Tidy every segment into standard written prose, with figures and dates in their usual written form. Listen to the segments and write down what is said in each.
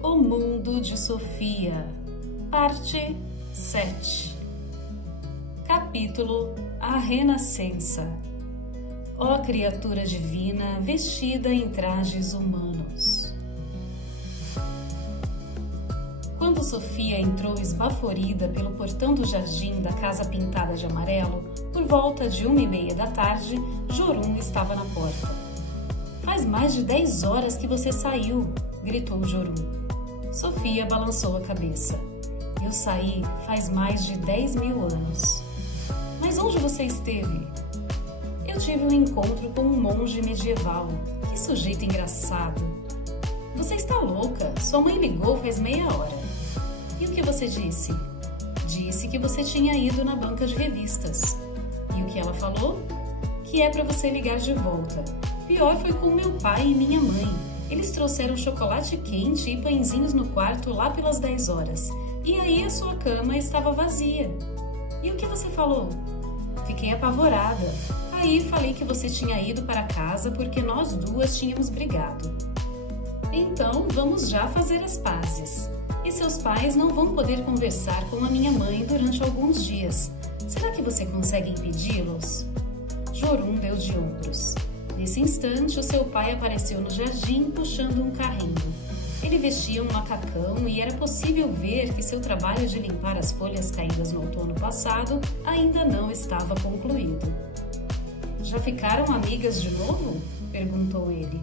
O Mundo de Sofia, Parte 7. Capítulo A Renascença. Ó criatura divina vestida em trajes humanos. Quando Sofia entrou esbaforida pelo portão do jardim da casa pintada de amarelo, por volta de 1h30 da tarde, Jorum estava na porta. "Faz mais de 10 horas que você saiu", gritou Jorum. Sofia balançou a cabeça. "Eu saí faz mais de 10.000 anos." "Mas onde você esteve?" "Eu tive um encontro com um monge medieval. Que sujeito engraçado." "Você está louca? Sua mãe ligou faz meia hora." "E o que você disse?" "Disse que você tinha ido na banca de revistas." "E o que ela falou?" "Que é para você ligar de volta. Pior foi com meu pai e minha mãe. Eles trouxeram chocolate quente e pãezinhos no quarto lá pelas 10 horas. E aí a sua cama estava vazia." "E o que você falou?" "Fiquei apavorada. Aí falei que você tinha ido para casa porque nós duas tínhamos brigado." "Então vamos já fazer as pazes. E seus pais não vão poder conversar com a minha mãe durante alguns dias. Será que você consegue impedi-los?" Jorum deu de ombros. Nesse instante, o seu pai apareceu no jardim puxando um carrinho. Ele vestia um macacão e era possível ver que seu trabalho de limpar as folhas caídas no outono passado ainda não estava concluído. "Já ficaram amigas de novo?" perguntou ele.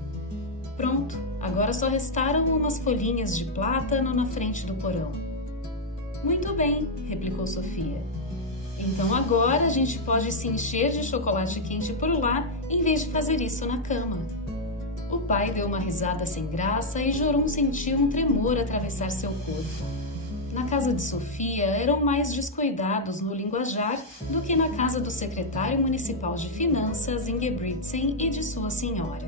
"Pronto, agora só restaram umas folhinhas de plátano na frente do porão." "Muito bem", replicou Sofia. "Então agora a gente pode se encher de chocolate quente por lá em vez de fazer isso na cama." O pai deu uma risada sem graça e Jorum sentiu um tremor atravessar seu corpo. Na casa de Sofia eram mais descuidados no linguajar do que na casa do secretário municipal de finanças Ingebrigtsen e de sua senhora.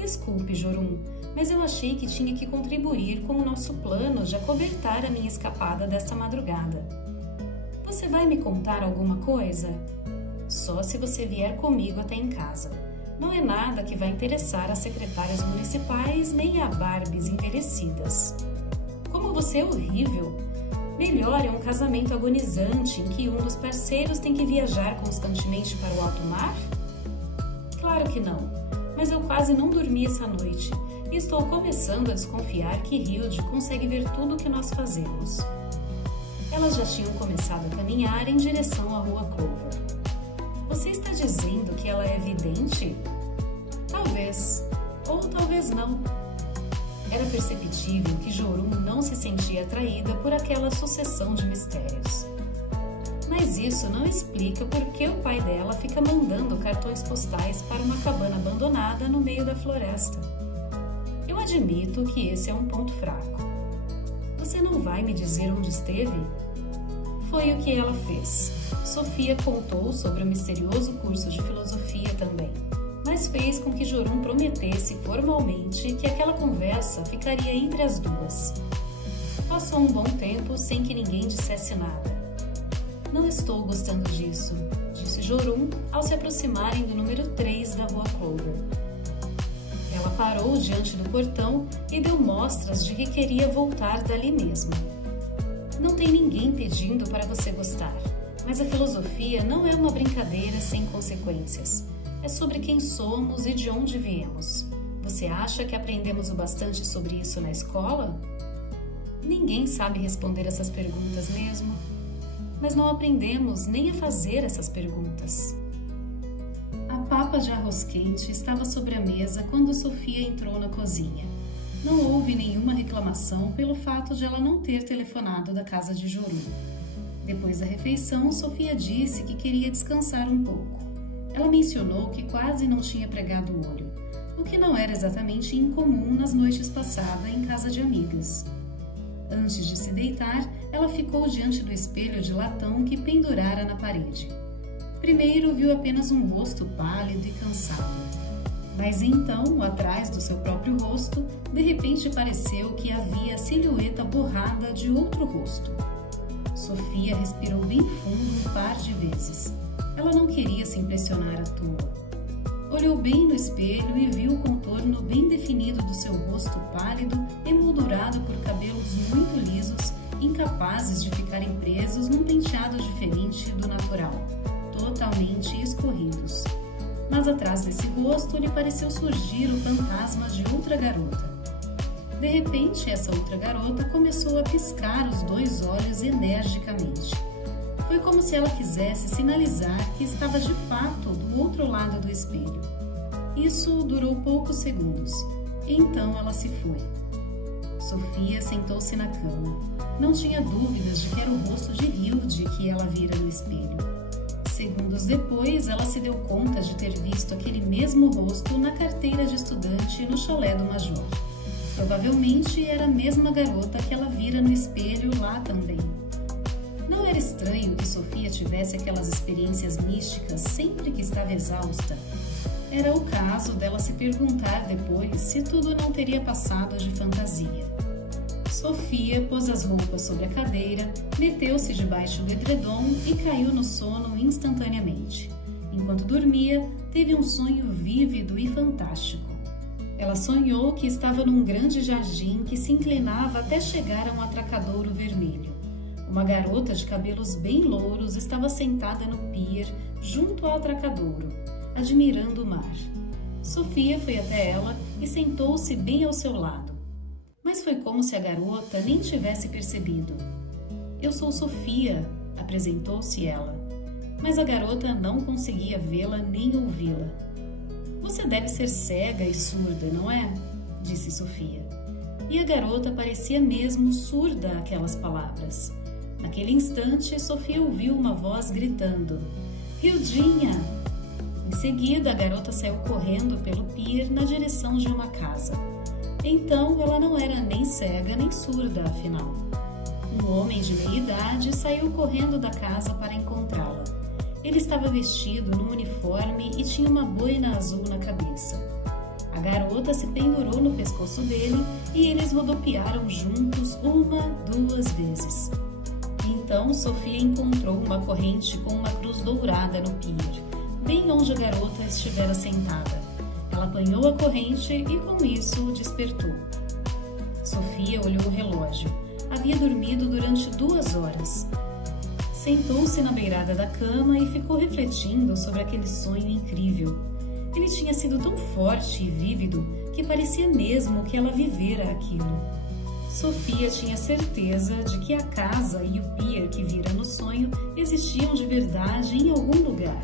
"Desculpe, Jorum, mas eu achei que tinha que contribuir com o nosso plano de acobertar a minha escapada desta madrugada." "Você vai me contar alguma coisa?" "Só se você vier comigo até em casa. Não é nada que vai interessar às secretárias municipais nem a Barbies envelhecidas." "Como você é horrível! Melhor é um casamento agonizante em que um dos parceiros tem que viajar constantemente para o alto mar?" "Claro que não, mas eu quase não dormi essa noite e estou começando a desconfiar que Hilde consegue ver tudo o que nós fazemos." Elas já tinham começado a caminhar em direção à rua Clover. "Você está dizendo que ela é vidente?" "Talvez, ou talvez não." Era perceptível que Jorum não se sentia atraída por aquela sucessão de mistérios. Mas isso não explica por que o pai dela fica mandando cartões postais para uma cabana abandonada no meio da floresta. Eu admito que esse é um ponto fraco. "Você não vai me dizer onde esteve?" Foi o que ela fez. Sofia contou sobre o misterioso curso de filosofia também, mas fez com que Jorum prometesse formalmente que aquela conversa ficaria entre as duas. Passou um bom tempo sem que ninguém dissesse nada. "Não estou gostando disso", disse Jorum ao se aproximarem do número 3 da rua Clover. Ela parou diante do portão e deu mostras de que queria voltar dali mesmo. "Não tem ninguém pedindo para você gostar, mas a filosofia não é uma brincadeira sem consequências. É sobre quem somos e de onde viemos. Você acha que aprendemos o bastante sobre isso na escola?" "Ninguém sabe responder essas perguntas mesmo. Mas não aprendemos nem a fazer essas perguntas." A papa de arroz quente estava sobre a mesa quando Sofia entrou na cozinha. Não houve nenhuma reclamação pelo fato de ela não ter telefonado da casa de Jorum. Depois da refeição, Sofia disse que queria descansar um pouco. Ela mencionou que quase não tinha pregado o olho, o que não era exatamente incomum nas noites passadas em casa de amigas. Antes de se deitar, ela ficou diante do espelho de latão que pendurara na parede. Primeiro viu apenas um rosto pálido e cansado. Mas então, atrás do seu próprio rosto, de repente pareceu que havia a silhueta borrada de outro rosto. Sofia respirou bem fundo um par de vezes. Ela não queria se impressionar à toa. Olhou bem no espelho e viu o contorno bem definido do seu rosto pálido, emoldurado por cabelos muito lisos, incapazes de ficarem presos num penteado diferente do natural, totalmente escorridos. Mas atrás desse rosto lhe pareceu surgir o fantasma de outra garota. De repente, essa outra garota começou a piscar os 2 olhos energicamente. Foi como se ela quisesse sinalizar que estava de fato do outro lado do espelho. Isso durou poucos segundos. Então ela se foi. Sofia sentou-se na cama. Não tinha dúvidas de que era o rosto de Hilde que ela vira no espelho. Segundos depois, ela se deu conta de ter visto aquele mesmo rosto na carteira de estudante no chalé do Major. Provavelmente era a mesma garota que ela vira no espelho lá também. Não era estranho que Sofia tivesse aquelas experiências místicas sempre que estava exausta. Era o caso dela se perguntar depois se tudo não teria passado de fantasia. Sofia pôs as roupas sobre a cadeira, meteu-se debaixo do edredom e caiu no sono instantaneamente. Enquanto dormia, teve um sonho vívido e fantástico. Ela sonhou que estava num grande jardim que se inclinava até chegar a um atracadouro vermelho. Uma garota de cabelos bem louros estava sentada no pier, junto ao atracadouro, admirando o mar. Sofia foi até ela e sentou-se bem ao seu lado. Mas foi como se a garota nem tivesse percebido. "Eu sou Sofia", apresentou-se ela. Mas a garota não conseguia vê-la nem ouvi-la. "Você deve ser cega e surda, não é?", disse Sofia. E a garota parecia mesmo surda àquelas palavras. Naquele instante, Sofia ouviu uma voz gritando: "Hildinha!" Em seguida, a garota saiu correndo pelo pier na direção de uma casa. Então, ela não era nem cega nem surda, afinal. Um homem de meia-idade saiu correndo da casa para encontrá-la. Ele estava vestido num uniforme e tinha uma boina azul na cabeça. A garota se pendurou no pescoço dele e eles rodopiaram juntos 1, 2 vezes. Então, Sofia encontrou uma corrente com uma cruz dourada no pier, bem onde a garota estivera sentada. Ela apanhou a corrente e, com isso, despertou. Sofia olhou o relógio. Havia dormido durante 2 horas. Sentou-se na beirada da cama e ficou refletindo sobre aquele sonho incrível. Ele tinha sido tão forte e vívido que parecia mesmo que ela vivera aquilo. Sofia tinha certeza de que a casa e o pier que vira no sonho existiam de verdade em algum lugar.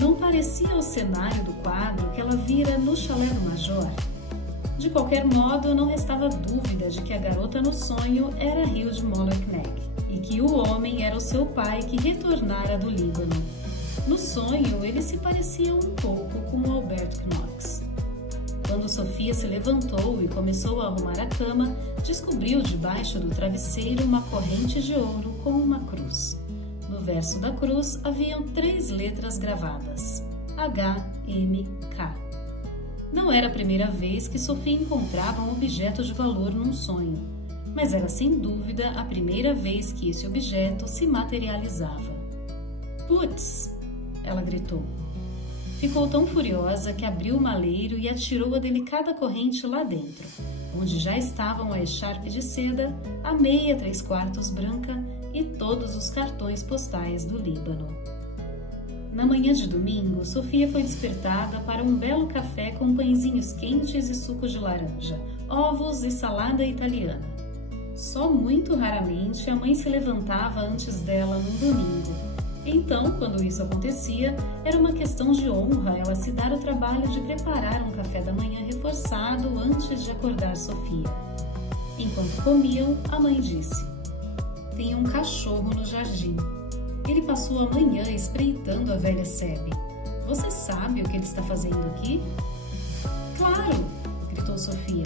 Não parecia o cenário do quadro que ela vira no chalé do Major. De qualquer modo, não restava dúvida de que a garota no sonho era Hilde Moller-Knag e que o homem era o seu pai que retornara do Líbano. No sonho, eles se pareciam um pouco com o Albert Knox. Quando Sofia se levantou e começou a arrumar a cama, descobriu debaixo do travesseiro uma corrente de ouro com uma cruz. No verso da cruz haviam 3 letras gravadas: HMK. Não era a primeira vez que Sofia encontrava um objeto de valor num sonho, mas era sem dúvida a primeira vez que esse objeto se materializava. "Putz!", ela gritou. Ficou tão furiosa que abriu o maleiro e atirou a delicada corrente lá dentro, onde já estavam a echarpe de seda, a meia 3/4 branca e todos os cartões postais do Líbano. Na manhã de domingo, Sofia foi despertada para um belo café com pãezinhos quentes e suco de laranja, ovos e salada italiana. Só muito raramente a mãe se levantava antes dela num domingo. Então, quando isso acontecia, era uma questão de honra ela se dar o trabalho de preparar um café da manhã reforçado antes de acordar Sofia. Enquanto comiam, a mãe disse: "Tem um cachorro no jardim. Ele passou a manhã espreitando a velha Sebe. Você sabe o que ele está fazendo aqui?" "Claro!", gritou Sofia,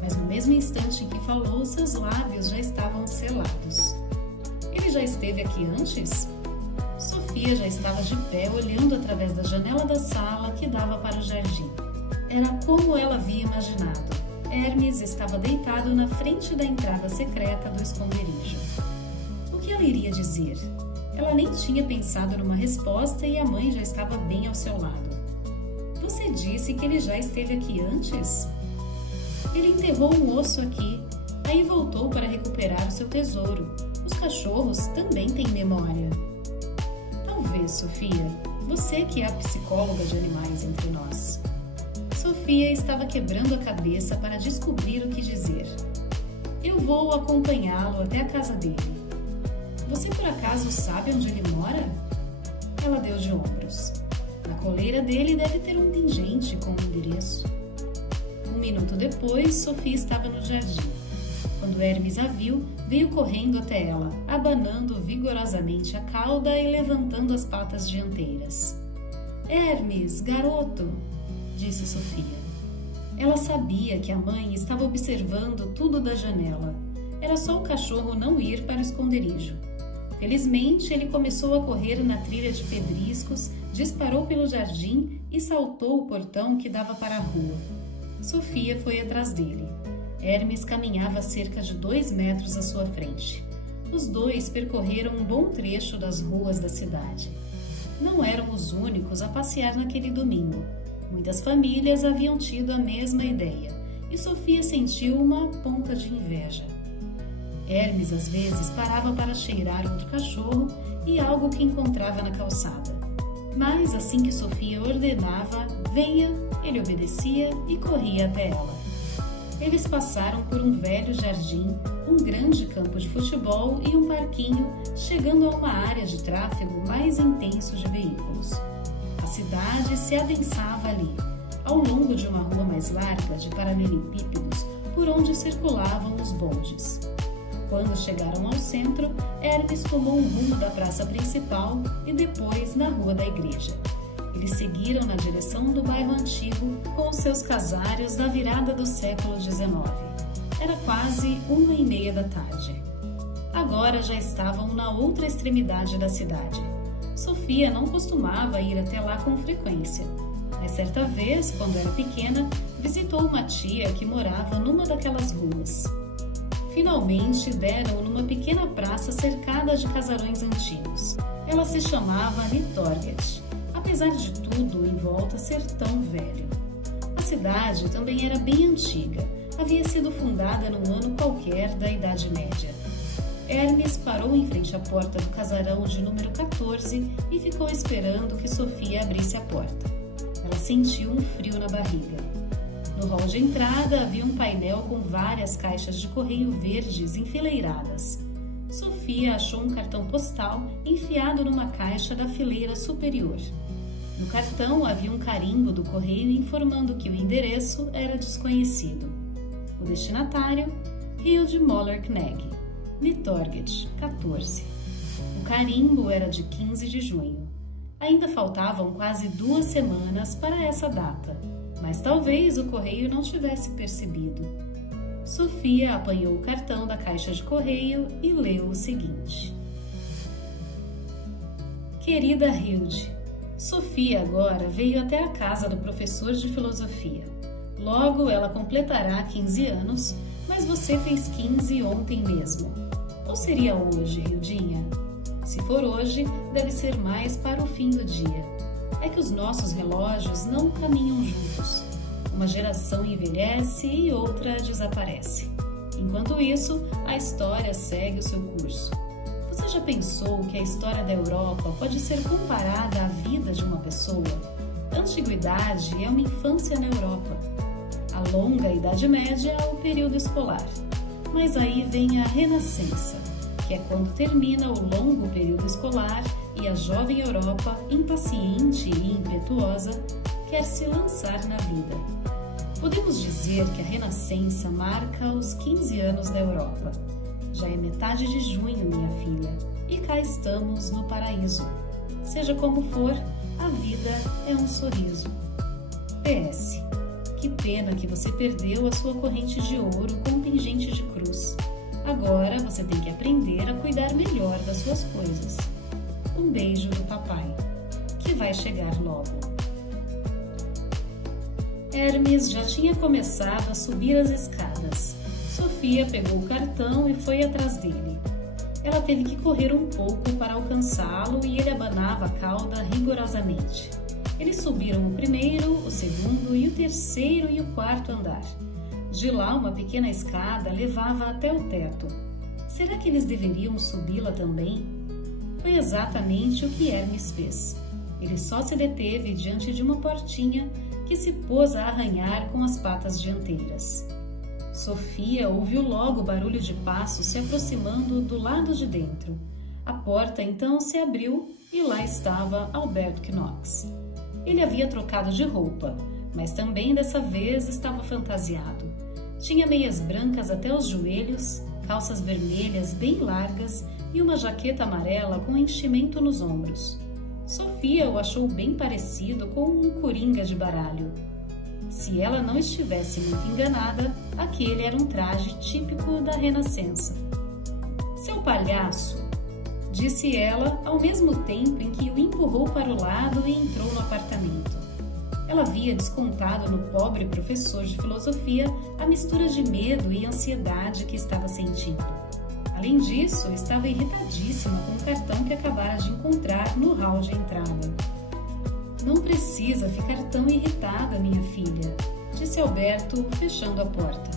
mas no mesmo instante em que falou, seus lábios já estavam selados. "Ele já esteve aqui antes?" Sofia já estava de pé, olhando através da janela da sala que dava para o jardim. Era como ela havia imaginado. Hermes estava deitado na frente da entrada secreta do esconderijo. O que ela iria dizer? Ela nem tinha pensado numa resposta e a mãe já estava bem ao seu lado. Você disse que ele já esteve aqui antes? Ele enterrou um osso aqui, aí voltou para recuperar o seu tesouro. Os cachorros também têm memória. Talvez, Sofia, você que é a psicóloga de animais entre nós. Sofia estava quebrando a cabeça para descobrir o que dizer. Eu vou acompanhá-lo até a casa dele. Você por acaso sabe onde ele mora? Ela deu de ombros. Na coleira dele deve ter um pingente com o endereço. Um minuto depois, Sofia estava no jardim. Quando Hermes a viu, veio correndo até ela, abanando vigorosamente a cauda e levantando as patas dianteiras. Hermes, garoto, disse Sofia. Ela sabia que a mãe estava observando tudo da janela. Era só o cachorro não ir para o esconderijo. Felizmente, ele começou a correr na trilha de pedriscos, disparou pelo jardim e saltou o portão que dava para a rua. Sofia foi atrás dele. Hermes caminhava a cerca de 2 metros à sua frente. Os dois percorreram um bom trecho das ruas da cidade. Não eram os únicos a passear naquele domingo. Muitas famílias haviam tido a mesma ideia, e Sofia sentiu uma ponta de inveja. Hermes às vezes parava para cheirar outro cachorro e algo que encontrava na calçada. Mas assim que Sofia ordenava, venha, ele obedecia e corria até ela. Eles passaram por um velho jardim, um grande campo de futebol e um parquinho, chegando a uma área de tráfego mais intenso de veículos. A cidade se adensava ali, ao longo de uma rua mais larga de paralelepípedos, por onde circulavam os bondes. Quando chegaram ao centro, Hermes tomou um rumo da praça principal e depois na rua da igreja. Eles seguiram na direção do bairro antigo com os seus casários da virada do século XIX. Era quase 1h30 da tarde. Agora já estavam na outra extremidade da cidade. Sofia não costumava ir até lá com frequência, mas certa vez, quando era pequena, visitou uma tia que morava numa daquelas ruas. Finalmente deram numa pequena praça cercada de casarões antigos. Ela se chamava Nitorget, apesar de tudo em volta ser tão velho. A cidade também era bem antiga, havia sido fundada num ano qualquer da Idade Média. Hermes parou em frente à porta do casarão de número 14 e ficou esperando que Sofia abrisse a porta. Ela sentiu um frio na barriga. No hall de entrada havia um painel com várias caixas de correio verdes enfileiradas. Sofia achou um cartão postal enfiado numa caixa da fileira superior. No cartão havia um carimbo do correio informando que o endereço era desconhecido. O destinatário, Hilde Moller-Knegg, Nitorget, 14. O carimbo era de 15 de junho. Ainda faltavam quase 2 semanas para essa data, mas talvez o correio não tivesse percebido. Sofia apanhou o cartão da caixa de correio e leu o seguinte. Querida Hilde, Sofia agora veio até a casa do professor de filosofia. Logo ela completará 15 anos, mas você fez 15 ontem mesmo. Ou seria hoje, Hildinha? Se for hoje, deve ser mais para o fim do dia. É que os nossos relógios não caminham juntos. Uma geração envelhece e outra desaparece. Enquanto isso, a história segue o seu curso. Você já pensou que a história da Europa pode ser comparada à vida de uma pessoa? A antiguidade é uma infância na Europa. A longa Idade Média é o período escolar. Mas aí vem a Renascença, que é quando termina o longo período escolar e a jovem Europa, impaciente e impetuosa, quer se lançar na vida. Podemos dizer que a Renascença marca os 15 anos da Europa. Já é metade de junho, minha filha, e cá estamos no paraíso. Seja como for, a vida é um sorriso. PS. Que pena que você perdeu a sua corrente de ouro com um pingente de cruz. Agora você tem que aprender a cuidar melhor das suas coisas. Um beijo do papai, que vai chegar logo. Hermes já tinha começado a subir as escadas. Sofia pegou o cartão e foi atrás dele. Ela teve que correr um pouco para alcançá-lo e ele abanava a cauda rigorosamente. Eles subiram o primeiro, o segundo e o terceiro e o quarto andar. De lá, uma pequena escada levava até o teto. Será que eles deveriam subi-la também? Foi exatamente o que Hermes fez. Ele só se deteve diante de uma portinha que se pôs a arranhar com as patas dianteiras. Sofia ouviu logo o barulho de passos se aproximando do lado de dentro. A porta então se abriu e lá estava Albert Knox. Ele havia trocado de roupa, mas também dessa vez estava fantasiado. Tinha meias brancas até os joelhos, calças vermelhas bem largas e uma jaqueta amarela com enchimento nos ombros. Sofia o achou bem parecido com um coringa de baralho. Se ela não estivesse muito enganada, aquele era um traje típico da Renascença. "Seu palhaço", disse ela ao mesmo tempo em que o empurrou para o lado e entrou no apartamento. Ela havia descontado no pobre professor de filosofia a mistura de medo e ansiedade que estava sentindo. Além disso, estava irritadíssima com o cartão que acabara de encontrar no hall de entrada. "Não precisa ficar tão irritada, minha filha", disse Alberto, fechando a porta.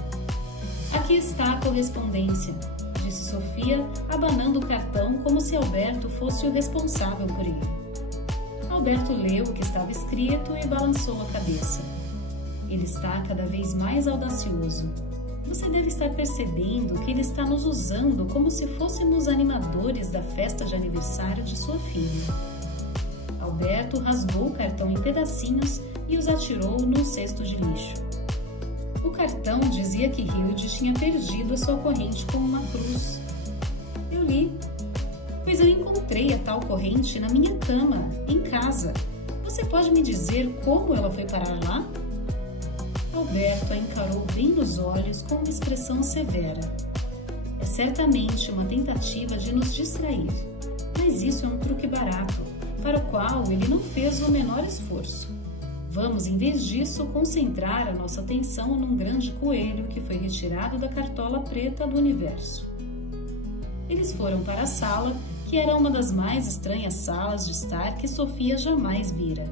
"Aqui está a correspondência", disse Sofia, abanando o cartão como se Alberto fosse o responsável por ele. Alberto leu o que estava escrito e balançou a cabeça. "Ele está cada vez mais audacioso. Você deve estar percebendo que ele está nos usando como se fôssemos animadores da festa de aniversário de sua filha." Alberto rasgou o cartão em pedacinhos e os atirou num cesto de lixo. O cartão dizia que Hilde tinha perdido a sua corrente com uma cruz. "Eu li. Pois eu encontrei a tal corrente na minha cama, em casa. Você pode me dizer como ela foi parar lá?" Alberto a encarou bem nos olhos com uma expressão severa. "É certamente uma tentativa de nos distrair, mas isso é um truque barato, para o qual ele não fez o menor esforço. Vamos, em vez disso, concentrar a nossa atenção num grande coelho que foi retirado da cartola preta do universo." Eles foram para a sala, que era uma das mais estranhas salas de estar que Sofia jamais vira.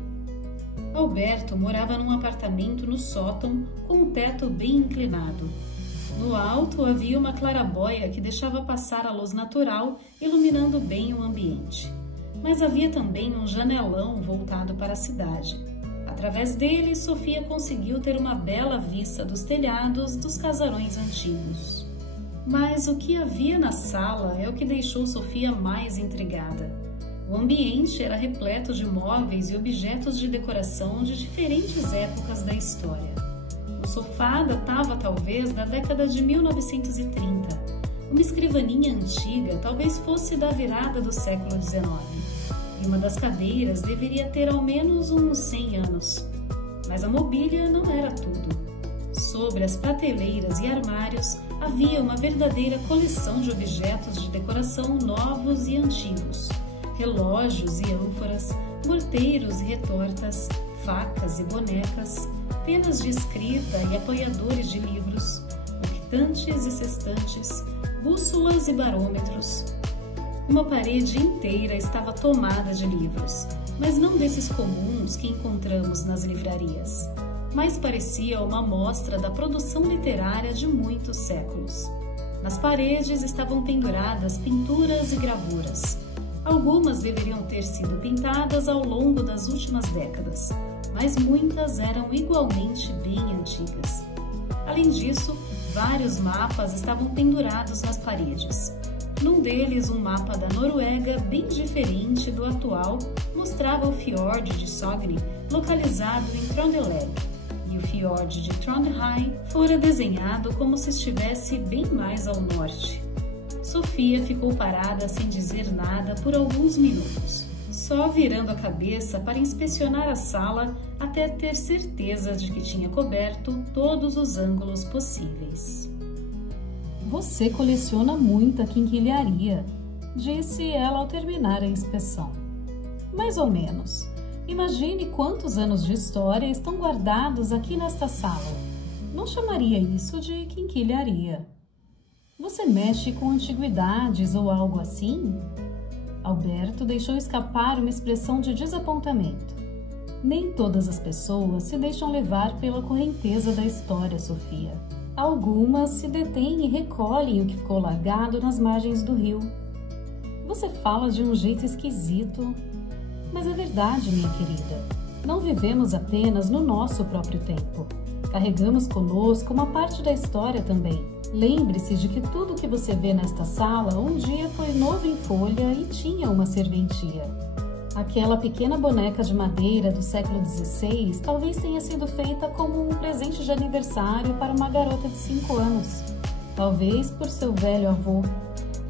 Alberto morava num apartamento no sótão com um teto bem inclinado. No alto havia uma claraboia que deixava passar a luz natural, iluminando bem o ambiente. Mas havia também um janelão voltado para a cidade. Através dele, Sofia conseguiu ter uma bela vista dos telhados dos casarões antigos. Mas o que havia na sala é o que deixou Sofia mais intrigada. O ambiente era repleto de móveis e objetos de decoração de diferentes épocas da história. O sofá datava talvez da década de 1930. Uma escrivaninha antiga talvez fosse da virada do século XIX. E uma das cadeiras deveria ter ao menos uns 100 anos. Mas a mobília não era tudo. Sobre as prateleiras e armários havia uma verdadeira coleção de objetos de decoração novos e antigos. Relógios e ânforas, morteiros e retortas, facas e bonecas, penas de escrita e apoiadores de livros, octantes e sextantes, bússolas e barômetros. Uma parede inteira estava tomada de livros, mas não desses comuns que encontramos nas livrarias. Mais parecia uma amostra da produção literária de muitos séculos. Nas paredes estavam penduradas pinturas e gravuras. Algumas deveriam ter sido pintadas ao longo das últimas décadas, mas muitas eram igualmente bem antigas. Além disso, vários mapas estavam pendurados nas paredes. Num deles, um mapa da Noruega bem diferente do atual mostrava o fiord de Sogne, localizado em Trondelag, e o fiord de Trondheim fora desenhado como se estivesse bem mais ao norte. Sofia ficou parada sem dizer nada por alguns minutos, só virando a cabeça para inspecionar a sala até ter certeza de que tinha coberto todos os ângulos possíveis. "Você coleciona muita quinquilharia", disse ela ao terminar a inspeção. "Mais ou menos. Imagine quantos anos de história estão guardados aqui nesta sala. Não chamaria isso de quinquilharia." "Você mexe com antiguidades ou algo assim?" Alberto deixou escapar uma expressão de desapontamento. Nem todas as pessoas se deixam levar pela correnteza da história, Sofia. Algumas se detêm e recolhem o que ficou largado nas margens do rio. Você fala de um jeito esquisito, mas é verdade, minha querida. Não vivemos apenas no nosso próprio tempo. Carregamos conosco uma parte da história também. Lembre-se de que tudo que você vê nesta sala um dia foi novo em folha e tinha uma serventia. Aquela pequena boneca de madeira do século XVI talvez tenha sido feita como um presente de aniversário para uma garota de 5 anos. Talvez por seu velho avô.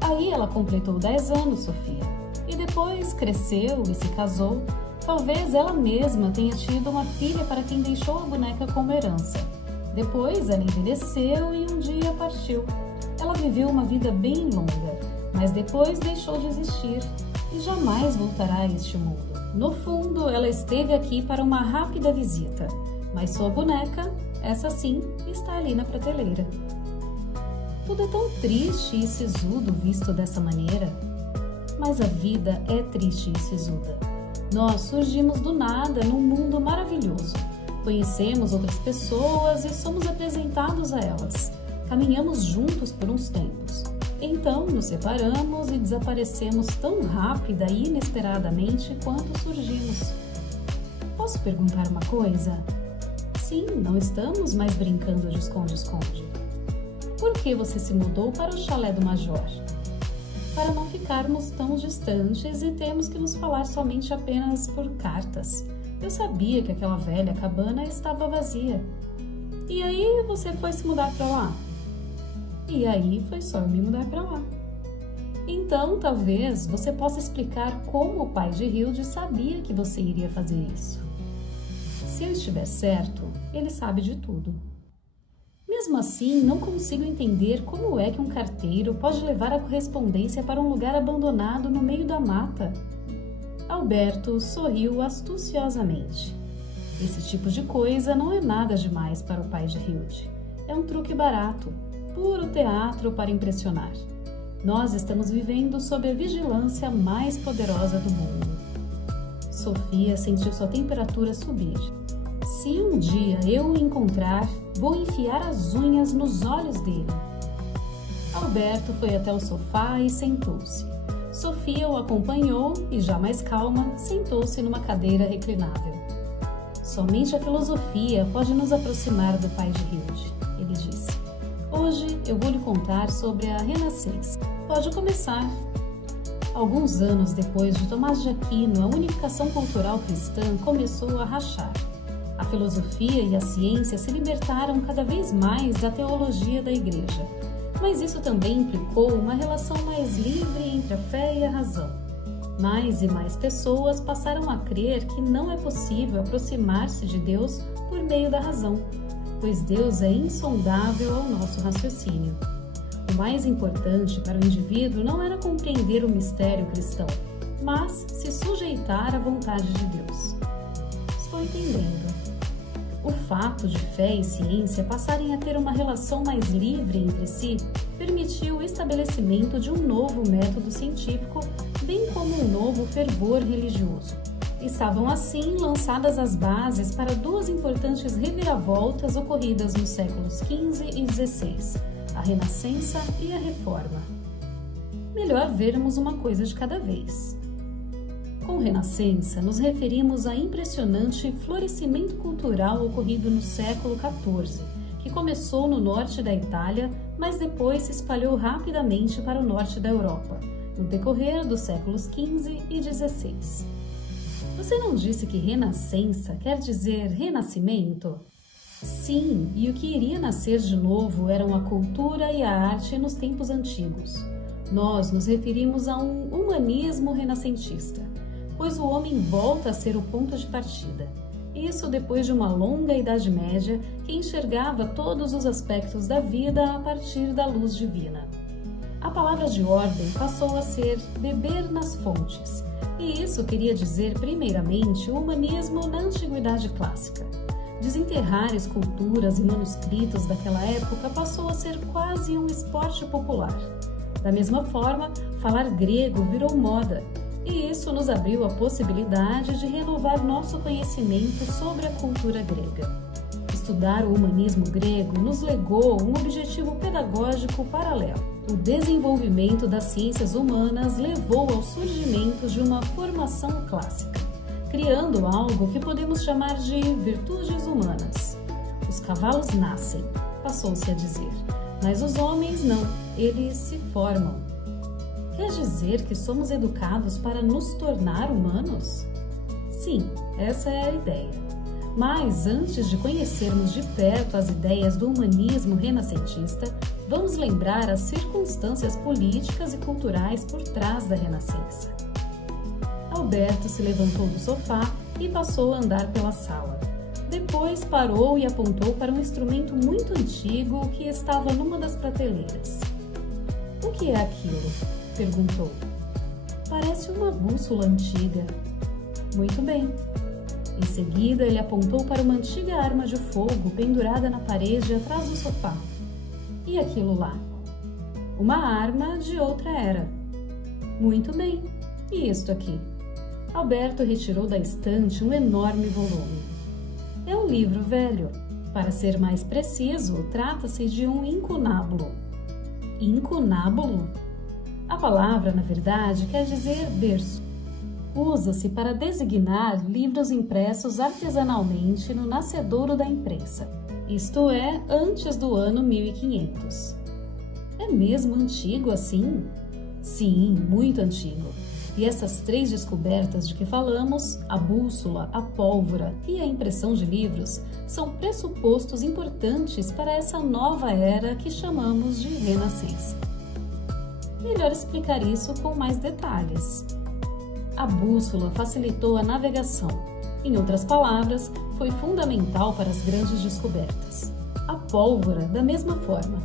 Aí ela completou 10 anos, Sofia. E depois cresceu e se casou. Talvez ela mesma tenha tido uma filha para quem deixou a boneca como herança. Depois ela envelheceu e um dia partiu. Ela viveu uma vida bem longa, mas depois deixou de existir e jamais voltará a este mundo. No fundo, ela esteve aqui para uma rápida visita, mas sua boneca, essa sim, está ali na prateleira. Tudo é tão triste e sisudo visto dessa maneira, mas a vida é triste e sisuda. Nós surgimos do nada num mundo maravilhoso. Conhecemos outras pessoas e somos apresentados a elas. Caminhamos juntos por uns tempos. Então nos separamos e desaparecemos tão rápida e inesperadamente quanto surgimos. Posso perguntar uma coisa? Sim, não estamos mais brincando de esconde-esconde. Por que você se mudou para o chalé do Major? Para não ficarmos tão distantes e termos que nos falar somente apenas por cartas. Eu sabia que aquela velha cabana estava vazia. E aí você foi se mudar para lá? E aí foi só eu me mudar para lá. Então, talvez você possa explicar como o pai de Hilde sabia que você iria fazer isso. Se eu estiver certo, ele sabe de tudo. Mesmo assim, não consigo entender como é que um carteiro pode levar a correspondência para um lugar abandonado no meio da mata. Alberto sorriu astuciosamente. Esse tipo de coisa não é nada demais para o pai de Hilde. É um truque barato, puro teatro para impressionar. Nós estamos vivendo sob a vigilância mais poderosa do mundo. Sofia sentiu sua temperatura subir. Se um dia eu o encontrar, vou enfiar as unhas nos olhos dele. Alberto foi até o sofá e sentou-se. Sofia o acompanhou e, já mais calma, sentou-se numa cadeira reclinável. Somente a filosofia pode nos aproximar do pai de Hilde, ele disse. Hoje eu vou lhe contar sobre a Renascença. Pode começar. Alguns anos depois de Tomás de Aquino, a unificação cultural cristã começou a rachar. A filosofia e a ciência se libertaram cada vez mais da teologia da Igreja, mas isso também implicou uma relação mais livre entre a fé e a razão. Mais e mais pessoas passaram a crer que não é possível aproximar-se de Deus por meio da razão, pois Deus é insondável ao nosso raciocínio. O mais importante para o indivíduo não era compreender o mistério cristão, mas se sujeitar à vontade de Deus. Estou entendendo. O fato de fé e ciência passarem a ter uma relação mais livre entre si permitiu o estabelecimento de um novo método científico, bem como um novo fervor religioso. Estavam assim lançadas as bases para duas importantes reviravoltas ocorridas nos séculos XV e XVI, a Renascença e a Reforma. Melhor vermos uma coisa de cada vez. Com Renascença, nos referimos ao impressionante florescimento cultural ocorrido no século XIV, que começou no norte da Itália, mas depois se espalhou rapidamente para o norte da Europa, no decorrer dos séculos XV e XVI. Você não disse que Renascença quer dizer renascimento? Sim, e o que iria nascer de novo eram a cultura e a arte nos tempos antigos. Nós nos referimos a um humanismo renascentista, pois o homem volta a ser o ponto de partida. Isso depois de uma longa Idade Média que enxergava todos os aspectos da vida a partir da luz divina. A palavra de ordem passou a ser beber nas fontes, e isso queria dizer primeiramente o humanismo na Antiguidade Clássica. Desenterrar esculturas e manuscritos daquela época passou a ser quase um esporte popular. Da mesma forma, falar grego virou moda. E isso nos abriu a possibilidade de renovar nosso conhecimento sobre a cultura grega. Estudar o humanismo grego nos legou um objetivo pedagógico paralelo. O desenvolvimento das ciências humanas levou ao surgimento de uma formação clássica, criando algo que podemos chamar de virtudes humanas. Os cavalos nascem, passou-se a dizer, mas os homens não, eles se formam. Quer dizer que somos educados para nos tornar humanos? Sim, essa é a ideia. Mas antes de conhecermos de perto as ideias do humanismo renascentista, vamos lembrar as circunstâncias políticas e culturais por trás da Renascença. Alberto se levantou do sofá e passou a andar pela sala. Depois parou e apontou para um instrumento muito antigo que estava numa das prateleiras. "O que é aquilo?" perguntou. "Parece uma bússola antiga." "Muito bem." Em seguida, ele apontou para uma antiga arma de fogo pendurada na parede atrás do sofá. "E aquilo lá?" "Uma arma de outra era." "Muito bem. E isto aqui?" Alberto retirou da estante um enorme volume. "É um livro velho. Para ser mais preciso, trata-se de um incunábulo." "Incunábulo?" A palavra, na verdade, quer dizer berço. Usa-se para designar livros impressos artesanalmente no nascedouro da imprensa, isto é, antes do ano 1500. É mesmo antigo assim? Sim, muito antigo. E essas 3 descobertas de que falamos, a bússola, a pólvora e a impressão de livros, são pressupostos importantes para essa nova era que chamamos de Renascença. Melhor explicar isso com mais detalhes. A bússola facilitou a navegação. Em outras palavras, foi fundamental para as grandes descobertas. A pólvora, da mesma forma.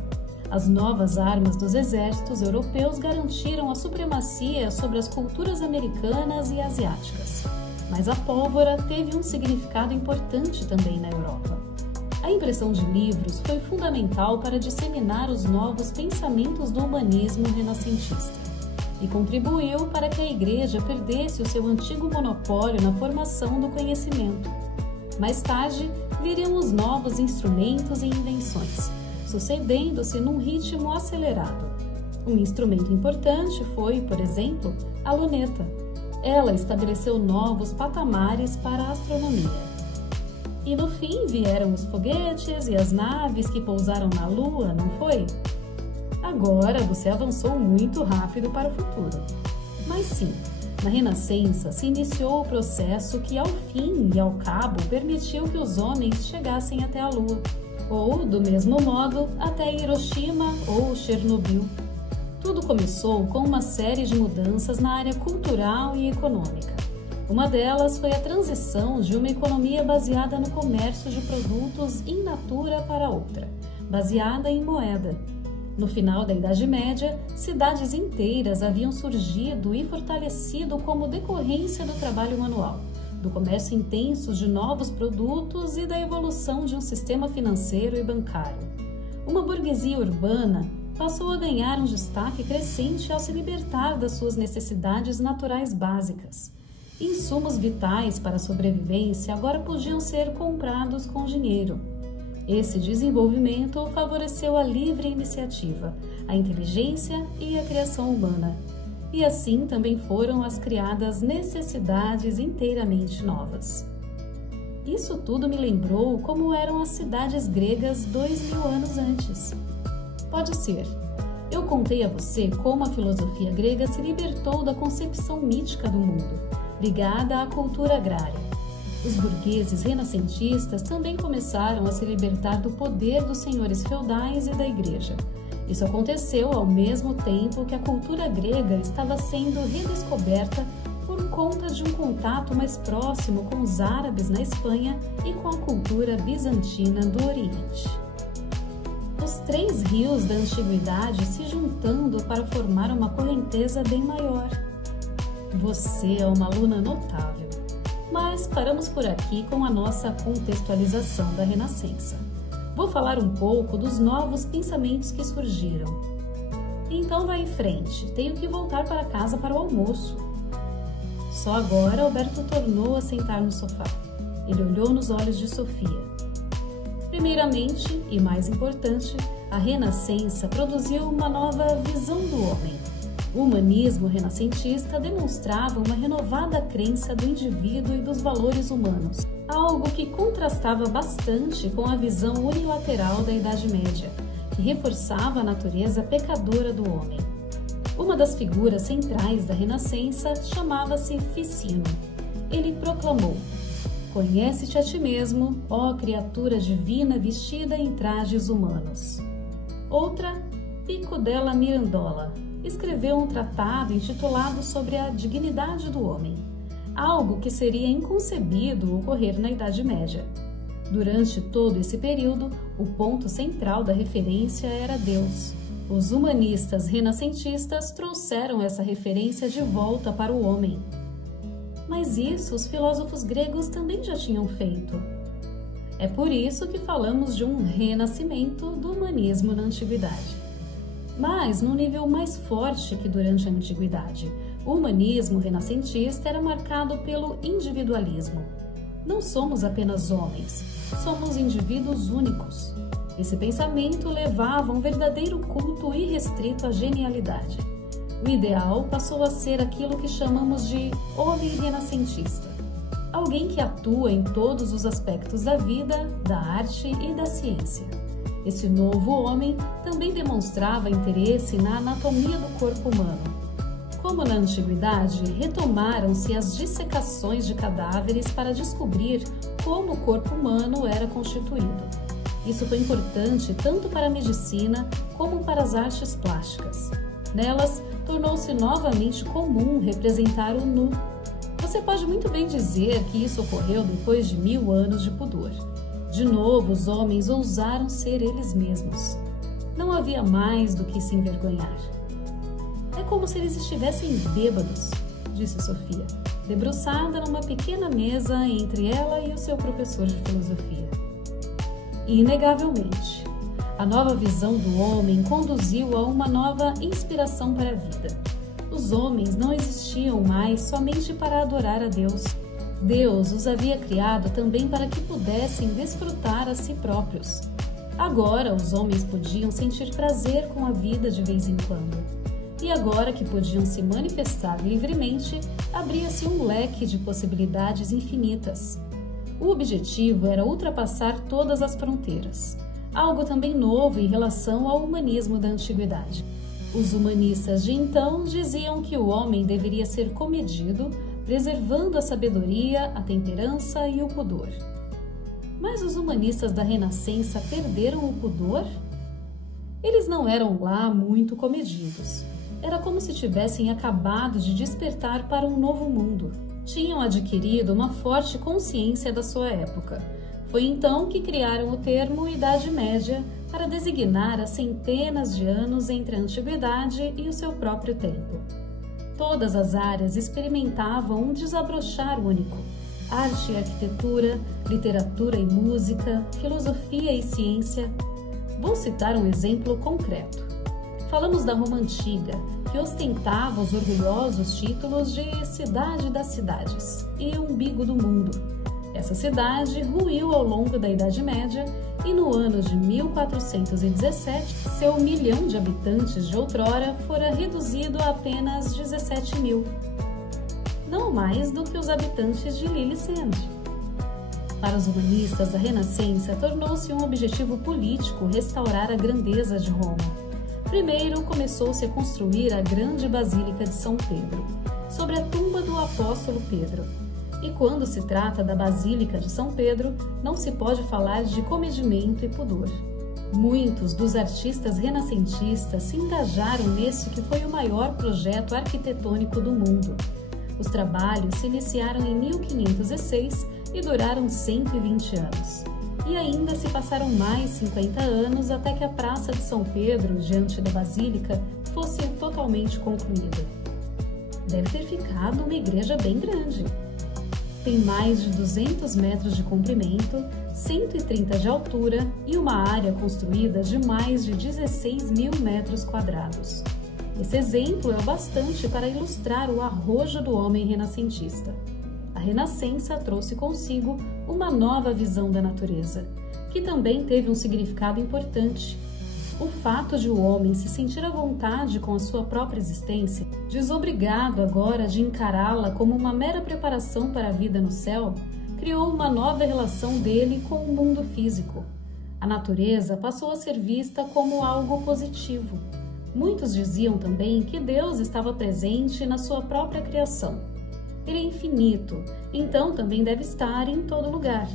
As novas armas dos exércitos europeus garantiram a supremacia sobre as culturas americanas e asiáticas. Mas a pólvora teve um significado importante também na Europa. A impressão de livros foi fundamental para disseminar os novos pensamentos do humanismo renascentista e contribuiu para que a Igreja perdesse o seu antigo monopólio na formação do conhecimento. Mais tarde, viriam os novos instrumentos e invenções, sucedendo-se num ritmo acelerado. Um instrumento importante foi, por exemplo, a luneta. Ela estabeleceu novos patamares para a astronomia. E no fim vieram os foguetes e as naves que pousaram na Lua, não foi? Agora você avançou muito rápido para o futuro. Mas sim, na Renascença se iniciou o processo que ao fim e ao cabo permitiu que os homens chegassem até a Lua, ou, do mesmo modo, até Hiroshima ou Chernobyl. Tudo começou com uma série de mudanças na área cultural e econômica. Uma delas foi a transição de uma economia baseada no comércio de produtos in natura para outra, baseada em moeda. No final da Idade Média, cidades inteiras haviam surgido e fortalecido como decorrência do trabalho manual, do comércio intenso de novos produtos e da evolução de um sistema financeiro e bancário. Uma burguesia urbana passou a ganhar um destaque crescente ao se libertar das suas necessidades naturais básicas. Insumos vitais para a sobrevivência agora podiam ser comprados com dinheiro. Esse desenvolvimento favoreceu a livre iniciativa, a inteligência e a criação humana. E assim também foram as criadas necessidades inteiramente novas. Isso tudo me lembrou como eram as cidades gregas 2000 anos antes. Pode ser. Eu contei a você como a filosofia grega se libertou da concepção mítica do mundo, ligada à cultura agrária. Os burgueses renascentistas também começaram a se libertar do poder dos senhores feudais e da igreja. Isso aconteceu ao mesmo tempo que a cultura grega estava sendo redescoberta por conta de um contato mais próximo com os árabes na Espanha e com a cultura bizantina do Oriente. Os 3 rios da antiguidade se juntando para formar uma correnteza bem maior. Você é uma aluna notável. Mas paramos por aqui com a nossa contextualização da Renascença. Vou falar um pouco dos novos pensamentos que surgiram. Então vai em frente, tenho que voltar para casa para o almoço. Só agora Alberto tornou a sentar no sofá. Ele olhou nos olhos de Sofia. Primeiramente, e mais importante, a Renascença produziu uma nova visão do homem. O humanismo renascentista demonstrava uma renovada crença do indivíduo e dos valores humanos, algo que contrastava bastante com a visão unilateral da Idade Média, que reforçava a natureza pecadora do homem. Uma das figuras centrais da Renascença chamava-se Ficino. Ele proclamou: "Conhece-te a ti mesmo, ó criatura divina vestida em trajes humanos." Outra, Pico della Mirandola, escreveu um tratado intitulado sobre a dignidade do homem, algo que seria inconcebido ocorrer na Idade Média. Durante todo esse período, o ponto central da referência era Deus. Os humanistas renascentistas trouxeram essa referência de volta para o homem. Mas isso os filósofos gregos também já tinham feito. É por isso que falamos de um renascimento do humanismo na Antiguidade. Mas num nível mais forte que durante a Antiguidade, o humanismo renascentista era marcado pelo individualismo. Não somos apenas homens, somos indivíduos únicos. Esse pensamento levava a um verdadeiro culto irrestrito à genialidade. O ideal passou a ser aquilo que chamamos de homem renascentista. Alguém que atua em todos os aspectos da vida, da arte e da ciência. Esse novo homem também demonstrava interesse na anatomia do corpo humano. Como na antiguidade, retomaram-se as dissecações de cadáveres para descobrir como o corpo humano era constituído. Isso foi importante tanto para a medicina como para as artes plásticas. Nelas, tornou-se novamente comum representar o nu. Você pode muito bem dizer que isso ocorreu depois de 1000 anos de pudor. De novo, os homens ousaram ser eles mesmos. Não havia mais do que se envergonhar. "É como se eles estivessem bêbados", disse Sofia, debruçada numa pequena mesa entre ela e o seu professor de filosofia. Inegavelmente, a nova visão do homem conduziu a uma nova inspiração para a vida. Os homens não existiam mais somente para adorar a Deus. Deus os havia criado também para que pudessem desfrutar a si próprios. Agora os homens podiam sentir prazer com a vida de vez em quando. E agora que podiam se manifestar livremente, abria-se um leque de possibilidades infinitas. O objetivo era ultrapassar todas as fronteiras, algo também novo em relação ao humanismo da antiguidade. Os humanistas de então diziam que o homem deveria ser comedido, preservando a sabedoria, a temperança e o pudor. Mas os humanistas da Renascença perderam o pudor? Eles não eram lá muito comedidos. Era como se tivessem acabado de despertar para um novo mundo. Tinham adquirido uma forte consciência da sua época. Foi então que criaram o termo Idade Média para designar as centenas de anos entre a Antiguidade e o seu próprio tempo. Todas as áreas experimentavam um desabrochar único. Arte e arquitetura, literatura e música, filosofia e ciência. Vou citar um exemplo concreto. Falamos da Roma Antiga, que ostentava os orgulhosos títulos de Cidade das Cidades e Umbigo do Mundo. Essa cidade ruiu ao longo da Idade Média e no ano de 1417, seu 1 milhão de habitantes de outrora fora reduzido a apenas 17.000. Não mais do que os habitantes de Lillesand. Para os humanistas da Renascença, tornou-se um objetivo político restaurar a grandeza de Roma. Primeiro, começou-se a construir a grande Basílica de São Pedro, sobre a tumba do apóstolo Pedro. E quando se trata da Basílica de São Pedro, não se pode falar de comedimento e pudor. Muitos dos artistas renascentistas se engajaram nesse que foi o maior projeto arquitetônico do mundo. Os trabalhos se iniciaram em 1506 e duraram 120 anos. E ainda se passaram mais 50 anos até que a Praça de São Pedro, diante da Basílica, fosse totalmente concluída. Deve ter ficado uma igreja bem grande. Tem mais de 200 metros de comprimento, 130 de altura e uma área construída de mais de 16.000 metros quadrados. Esse exemplo é o bastante para ilustrar o arrojo do homem renascentista. A Renascença trouxe consigo uma nova visão da natureza, que também teve um significado importante. O fato de o homem se sentir à vontade com a sua própria existência, desobrigado agora de encará-la como uma mera preparação para a vida no céu, criou uma nova relação dele com o mundo físico. A natureza passou a ser vista como algo positivo. Muitos diziam também que Deus estava presente na sua própria criação. Ele é infinito, então também deve estar em todo lugar.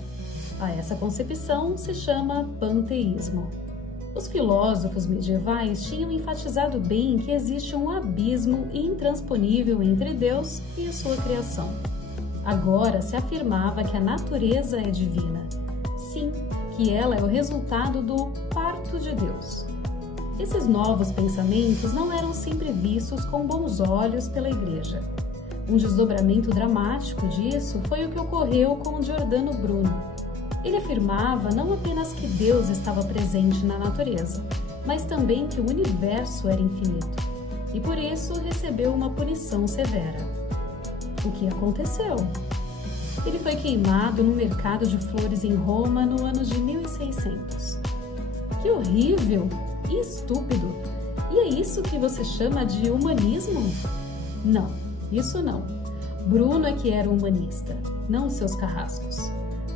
A essa concepção se chama panteísmo. Os filósofos medievais tinham enfatizado bem que existe um abismo intransponível entre Deus e a sua criação. Agora se afirmava que a natureza é divina. Sim, que ela é o resultado do parto de Deus. Esses novos pensamentos não eram sempre vistos com bons olhos pela Igreja. Um desdobramento dramático disso foi o que ocorreu com Giordano Bruno. Ele afirmava não apenas que Deus estava presente na natureza, mas também que o universo era infinito, e por isso recebeu uma punição severa. O que aconteceu? Ele foi queimado no mercado de flores em Roma no ano de 1600. Que horrível e estúpido! E é isso que você chama de humanismo? Não, isso não. Bruno é que era um humanista, não os seus carrascos.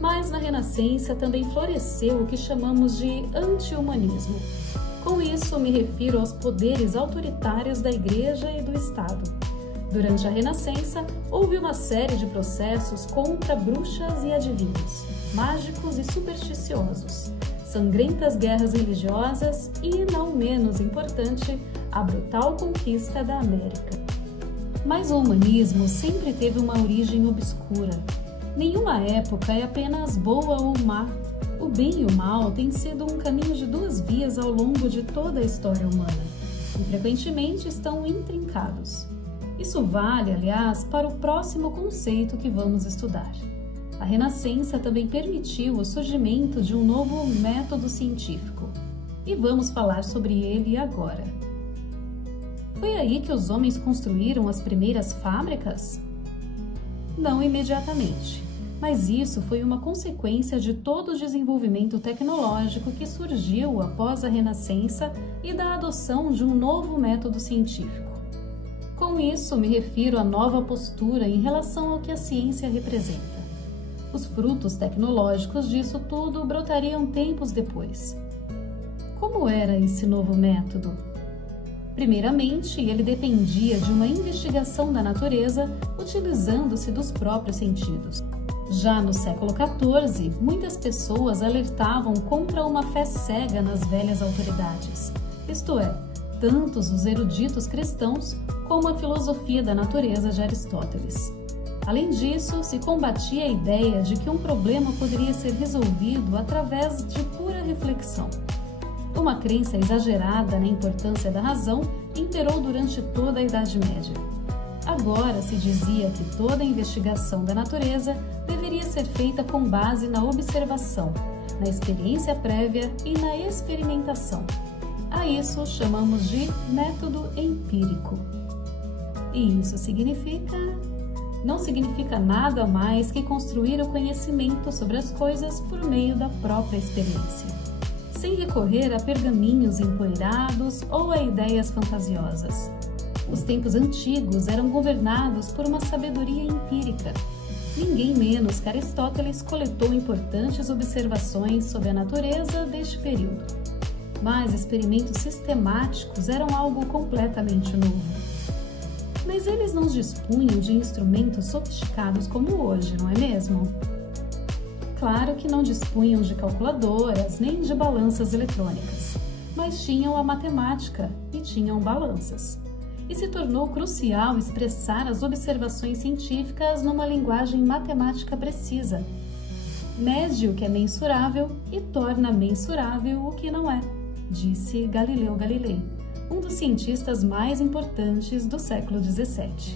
Mas na Renascença também floresceu o que chamamos de anti-humanismo. Com isso me refiro aos poderes autoritários da Igreja e do Estado. Durante a Renascença, houve uma série de processos contra bruxas e adivinhos, mágicos e supersticiosos, sangrentas guerras religiosas e, não menos importante, a brutal conquista da América. Mas o humanismo sempre teve uma origem obscura. Nenhuma época é apenas boa ou má. O bem e o mal têm sido um caminho de duas vias ao longo de toda a história humana, e frequentemente estão intrincados. Isso vale, aliás, para o próximo conceito que vamos estudar. A Renascença também permitiu o surgimento de um novo método científico, e vamos falar sobre ele agora. Foi aí que os homens construíram as primeiras fábricas? Não imediatamente, mas isso foi uma consequência de todo o desenvolvimento tecnológico que surgiu após a Renascença e da adoção de um novo método científico. Com isso, me refiro à nova postura em relação ao que a ciência representa. Os frutos tecnológicos disso tudo brotariam tempos depois. Como era esse novo método? Primeiramente, ele dependia de uma investigação da natureza utilizando-se dos próprios sentidos. Já no século XIV, muitas pessoas alertavam contra uma fé cega nas velhas autoridades, isto é, tantos os eruditos cristãos como a filosofia da natureza de Aristóteles. Além disso, se combatia a ideia de que um problema poderia ser resolvido através de pura reflexão. Uma crença exagerada na importância da razão imperou durante toda a Idade Média. Agora se dizia que toda a investigação da natureza deveria ser feita com base na observação, na experiência prévia e na experimentação. A isso chamamos de método empírico. E isso não significa nada mais que construir o conhecimento sobre as coisas por meio da própria experiência, sem recorrer a pergaminhos empoeirados ou a ideias fantasiosas. Os tempos antigos eram governados por uma sabedoria empírica. Ninguém menos que Aristóteles coletou importantes observações sobre a natureza deste período. Mas experimentos sistemáticos eram algo completamente novo. Mas eles não dispunham de instrumentos sofisticados como hoje, não é mesmo? Claro que não dispunham de calculadoras nem de balanças eletrônicas, mas tinham a matemática e tinham balanças. E se tornou crucial expressar as observações científicas numa linguagem matemática precisa. Mede o que é mensurável e torna mensurável o que não é, disse Galileu Galilei, um dos cientistas mais importantes do século XVII.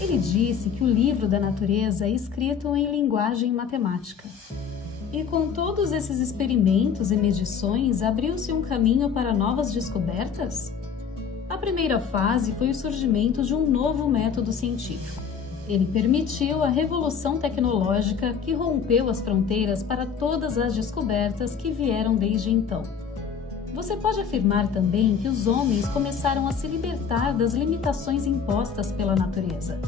Ele disse que o livro da natureza é escrito em linguagem matemática. E com todos esses experimentos e medições, abriu-se um caminho para novas descobertas? A primeira fase foi o surgimento de um novo método científico. Ele permitiu a revolução tecnológica que rompeu as fronteiras para todas as descobertas que vieram desde então. Você pode afirmar também que os homens começaram a se libertar das limitações impostas pela natureza.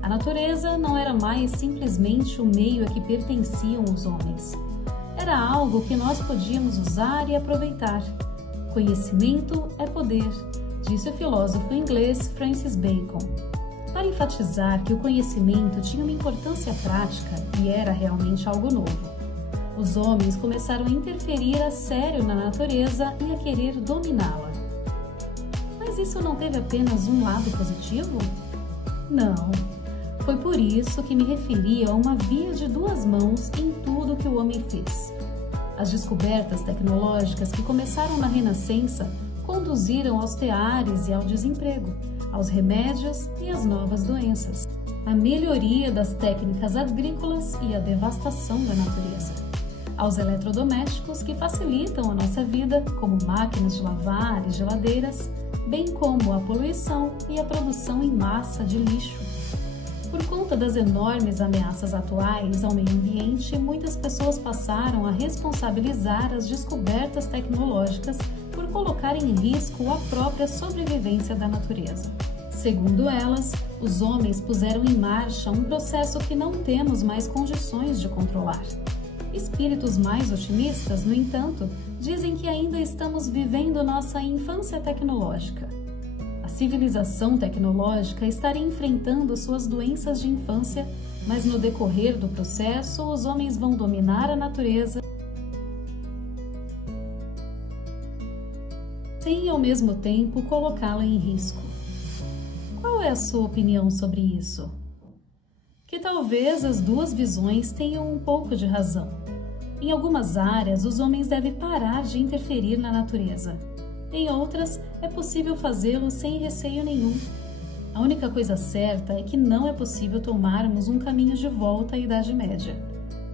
A natureza não era mais simplesmente o meio a que pertenciam os homens. Era algo que nós podíamos usar e aproveitar. Conhecimento é poder, disse o filósofo inglês Francis Bacon. Para enfatizar que o conhecimento tinha uma importância prática e era realmente algo novo, os homens começaram a interferir a sério na natureza e a querer dominá-la. Mas isso não teve apenas um lado positivo? Não. Foi por isso que me referi a uma via de duas mãos em tudo que o homem fez. As descobertas tecnológicas que começaram na Renascença conduziram aos teares e ao desemprego, aos remédios e às novas doenças, à melhoria das técnicas agrícolas e à devastação da natureza, aos eletrodomésticos que facilitam a nossa vida, como máquinas de lavar e geladeiras, bem como a poluição e a produção em massa de lixo. Por conta das enormes ameaças atuais ao meio ambiente, muitas pessoas passaram a responsabilizar as descobertas tecnológicas por colocar em risco a própria sobrevivência da natureza. Segundo elas, os homens puseram em marcha um processo que não temos mais condições de controlar. Espíritos mais otimistas, no entanto, dizem que ainda estamos vivendo nossa infância tecnológica. A civilização tecnológica estaria enfrentando suas doenças de infância, mas no decorrer do processo, os homens vão dominar a natureza sem, ao mesmo tempo, colocá-la em risco. Qual é a sua opinião sobre isso? Que talvez as duas visões tenham um pouco de razão. Em algumas áreas, os homens devem parar de interferir na natureza. Em outras, é possível fazê-lo sem receio nenhum. A única coisa certa é que não é possível tomarmos um caminho de volta à Idade Média.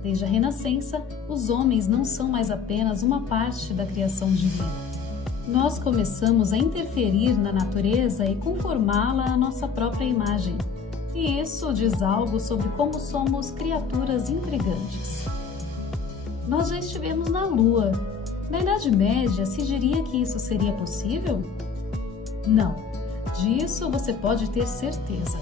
Desde a Renascença, os homens não são mais apenas uma parte da criação divina. Nós começamos a interferir na natureza e conformá-la à nossa própria imagem. E isso diz algo sobre como somos criaturas intrigantes. Nós já estivemos na Lua. Na Idade Média, se diria que isso seria possível? Não. Disso você pode ter certeza.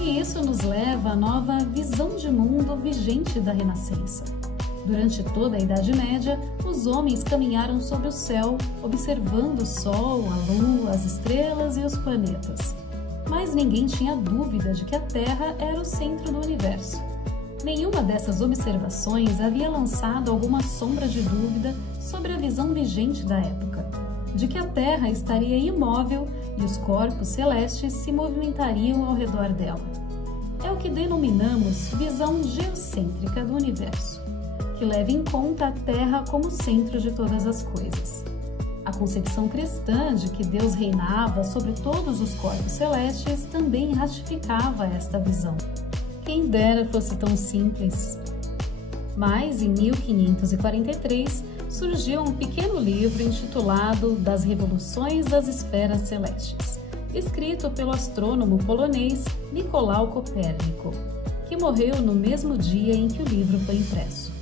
E isso nos leva à nova visão de mundo vigente da Renascença. Durante toda a Idade Média, os homens caminharam sobre o céu, observando o Sol, a Lua, as estrelas e os planetas. Mas ninguém tinha dúvida de que a Terra era o centro do universo. Nenhuma dessas observações havia lançado alguma sombra de dúvida sobre a visão vigente da época, de que a Terra estaria imóvel e os corpos celestes se movimentariam ao redor dela. É o que denominamos visão geocêntrica do universo, que leva em conta a Terra como centro de todas as coisas. A concepção cristã de que Deus reinava sobre todos os corpos celestes também ratificava esta visão. Quem dera fosse tão simples. Mas, em 1543, surgiu um pequeno livro intitulado Das Revoluções das Esferas Celestes, escrito pelo astrônomo polonês Nicolau Copérnico, que morreu no mesmo dia em que o livro foi impresso.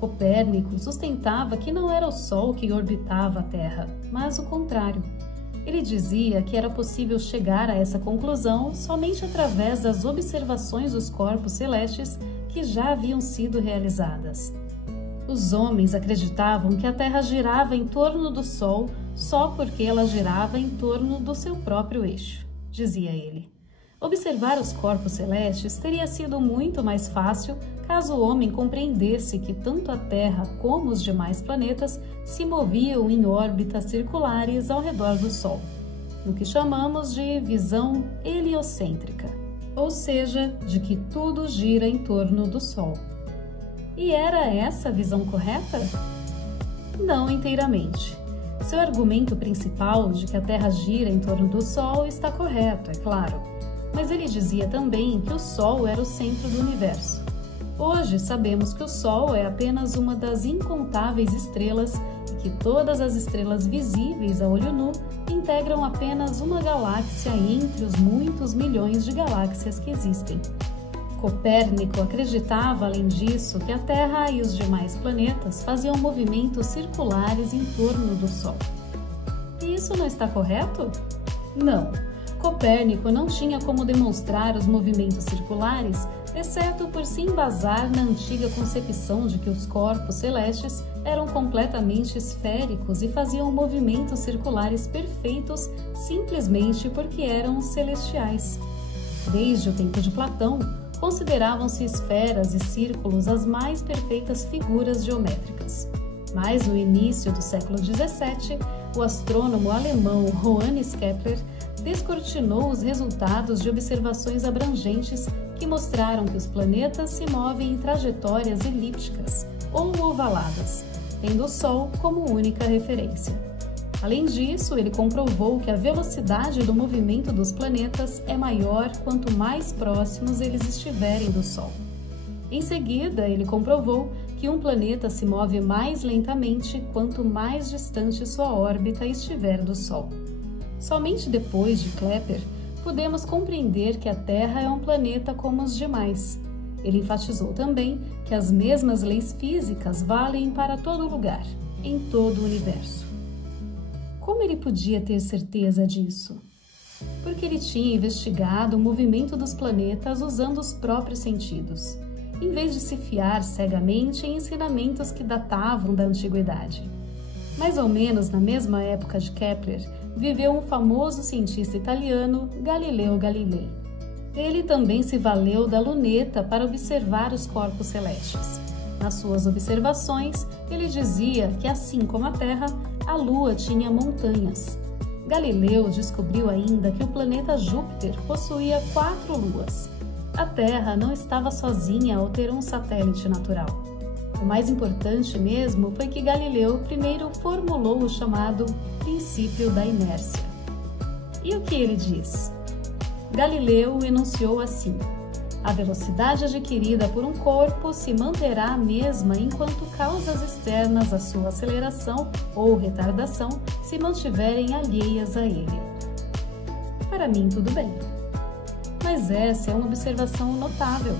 Copérnico sustentava que não era o Sol que orbitava a Terra, mas o contrário. Ele dizia que era possível chegar a essa conclusão somente através das observações dos corpos celestes que já haviam sido realizadas. Os homens acreditavam que a Terra girava em torno do Sol só porque ela girava em torno do seu próprio eixo, dizia ele. Observar os corpos celestes teria sido muito mais fácil caso o homem compreendesse que tanto a Terra como os demais planetas se moviam em órbitas circulares ao redor do Sol, no que chamamos de visão heliocêntrica, ou seja, de que tudo gira em torno do Sol. E era essa a visão correta? Não inteiramente. Seu argumento principal de que a Terra gira em torno do Sol está correto, é claro, mas ele dizia também que o Sol era o centro do universo. Hoje sabemos que o Sol é apenas uma das incontáveis estrelas e que todas as estrelas visíveis a olho nu integram apenas uma galáxia entre os muitos milhões de galáxias que existem. Copérnico acreditava, além disso, que a Terra e os demais planetas faziam movimentos circulares em torno do Sol. E isso não está correto? Não. Copérnico não tinha como demonstrar os movimentos circulares, exceto por se embasar na antiga concepção de que os corpos celestes eram completamente esféricos e faziam movimentos circulares perfeitos simplesmente porque eram celestiais. Desde o tempo de Platão, consideravam-se esferas e círculos as mais perfeitas figuras geométricas. Mas no início do século XVII, o astrônomo alemão Johannes Kepler descortinou os resultados de observações abrangentes que mostraram que os planetas se movem em trajetórias elípticas ou ovaladas, tendo o Sol como única referência. Além disso, ele comprovou que a velocidade do movimento dos planetas é maior quanto mais próximos eles estiverem do Sol. Em seguida, ele comprovou que um planeta se move mais lentamente quanto mais distante sua órbita estiver do Sol. Somente depois de Kepler, podemos compreender que a Terra é um planeta como os demais. Ele enfatizou também que as mesmas leis físicas valem para todo lugar, em todo o universo. Como ele podia ter certeza disso? Porque ele tinha investigado o movimento dos planetas usando os próprios sentidos, em vez de se fiar cegamente em ensinamentos que datavam da antiguidade. Mais ou menos na mesma época de Kepler, viveu um famoso cientista italiano, Galileu Galilei. Ele também se valeu da luneta para observar os corpos celestes. Nas suas observações, ele dizia que, assim como a Terra, a Lua tinha montanhas. Galileu descobriu ainda que o planeta Júpiter possuía 4 luas. A Terra não estava sozinha ao ter um satélite natural. O mais importante mesmo foi que Galileu primeiro formulou o chamado princípio da inércia. E o que ele diz? Galileu enunciou assim: a velocidade adquirida por um corpo se manterá a mesma enquanto causas externas à sua aceleração ou retardação se mantiverem alheias a ele. Para mim, tudo bem. Mas essa é uma observação notável.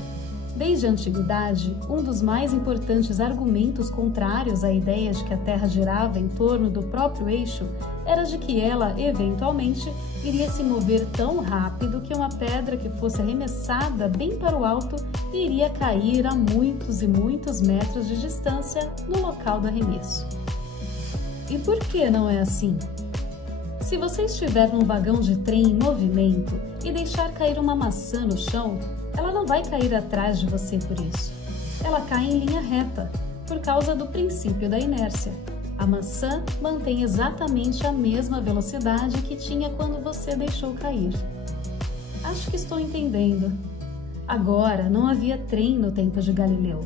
Desde a antiguidade, um dos mais importantes argumentos contrários à ideia de que a Terra girava em torno do próprio eixo era de que ela, eventualmente, iria se mover tão rápido que uma pedra que fosse arremessada bem para o alto iria cair a muitos e muitos metros de distância no local do arremesso. E por que não é assim? Se você estiver num vagão de trem em movimento e deixar cair uma maçã no chão, ela não vai cair atrás de você por isso. Ela cai em linha reta, por causa do princípio da inércia. A maçã mantém exatamente a mesma velocidade que tinha quando você deixou cair. Acho que estou entendendo. Agora, não havia trem no tempo de Galileu,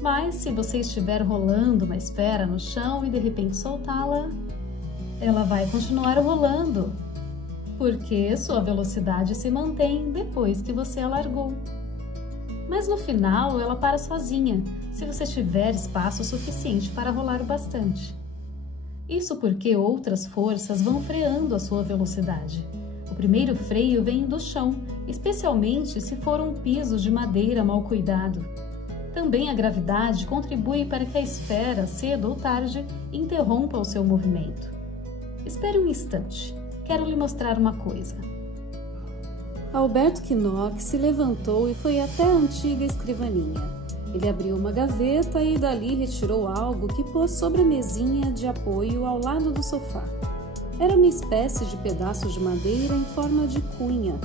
mas se você estiver rolando uma esfera no chão e de repente soltá-la, ela vai continuar rolando, porque sua velocidade se mantém depois que você a largou. Mas no final ela para sozinha, se você tiver espaço suficiente para rolar bastante. Isso porque outras forças vão freando a sua velocidade. O primeiro freio vem do chão, especialmente se for um piso de madeira mal cuidado. Também a gravidade contribui para que a esfera, cedo ou tarde, interrompa o seu movimento. Espere um instante, quero lhe mostrar uma coisa. Alberto Knox se levantou e foi até a antiga escrivaninha. Ele abriu uma gaveta e dali retirou algo que pôs sobre a mesinha de apoio ao lado do sofá. Era uma espécie de pedaço de madeira em forma de cunha,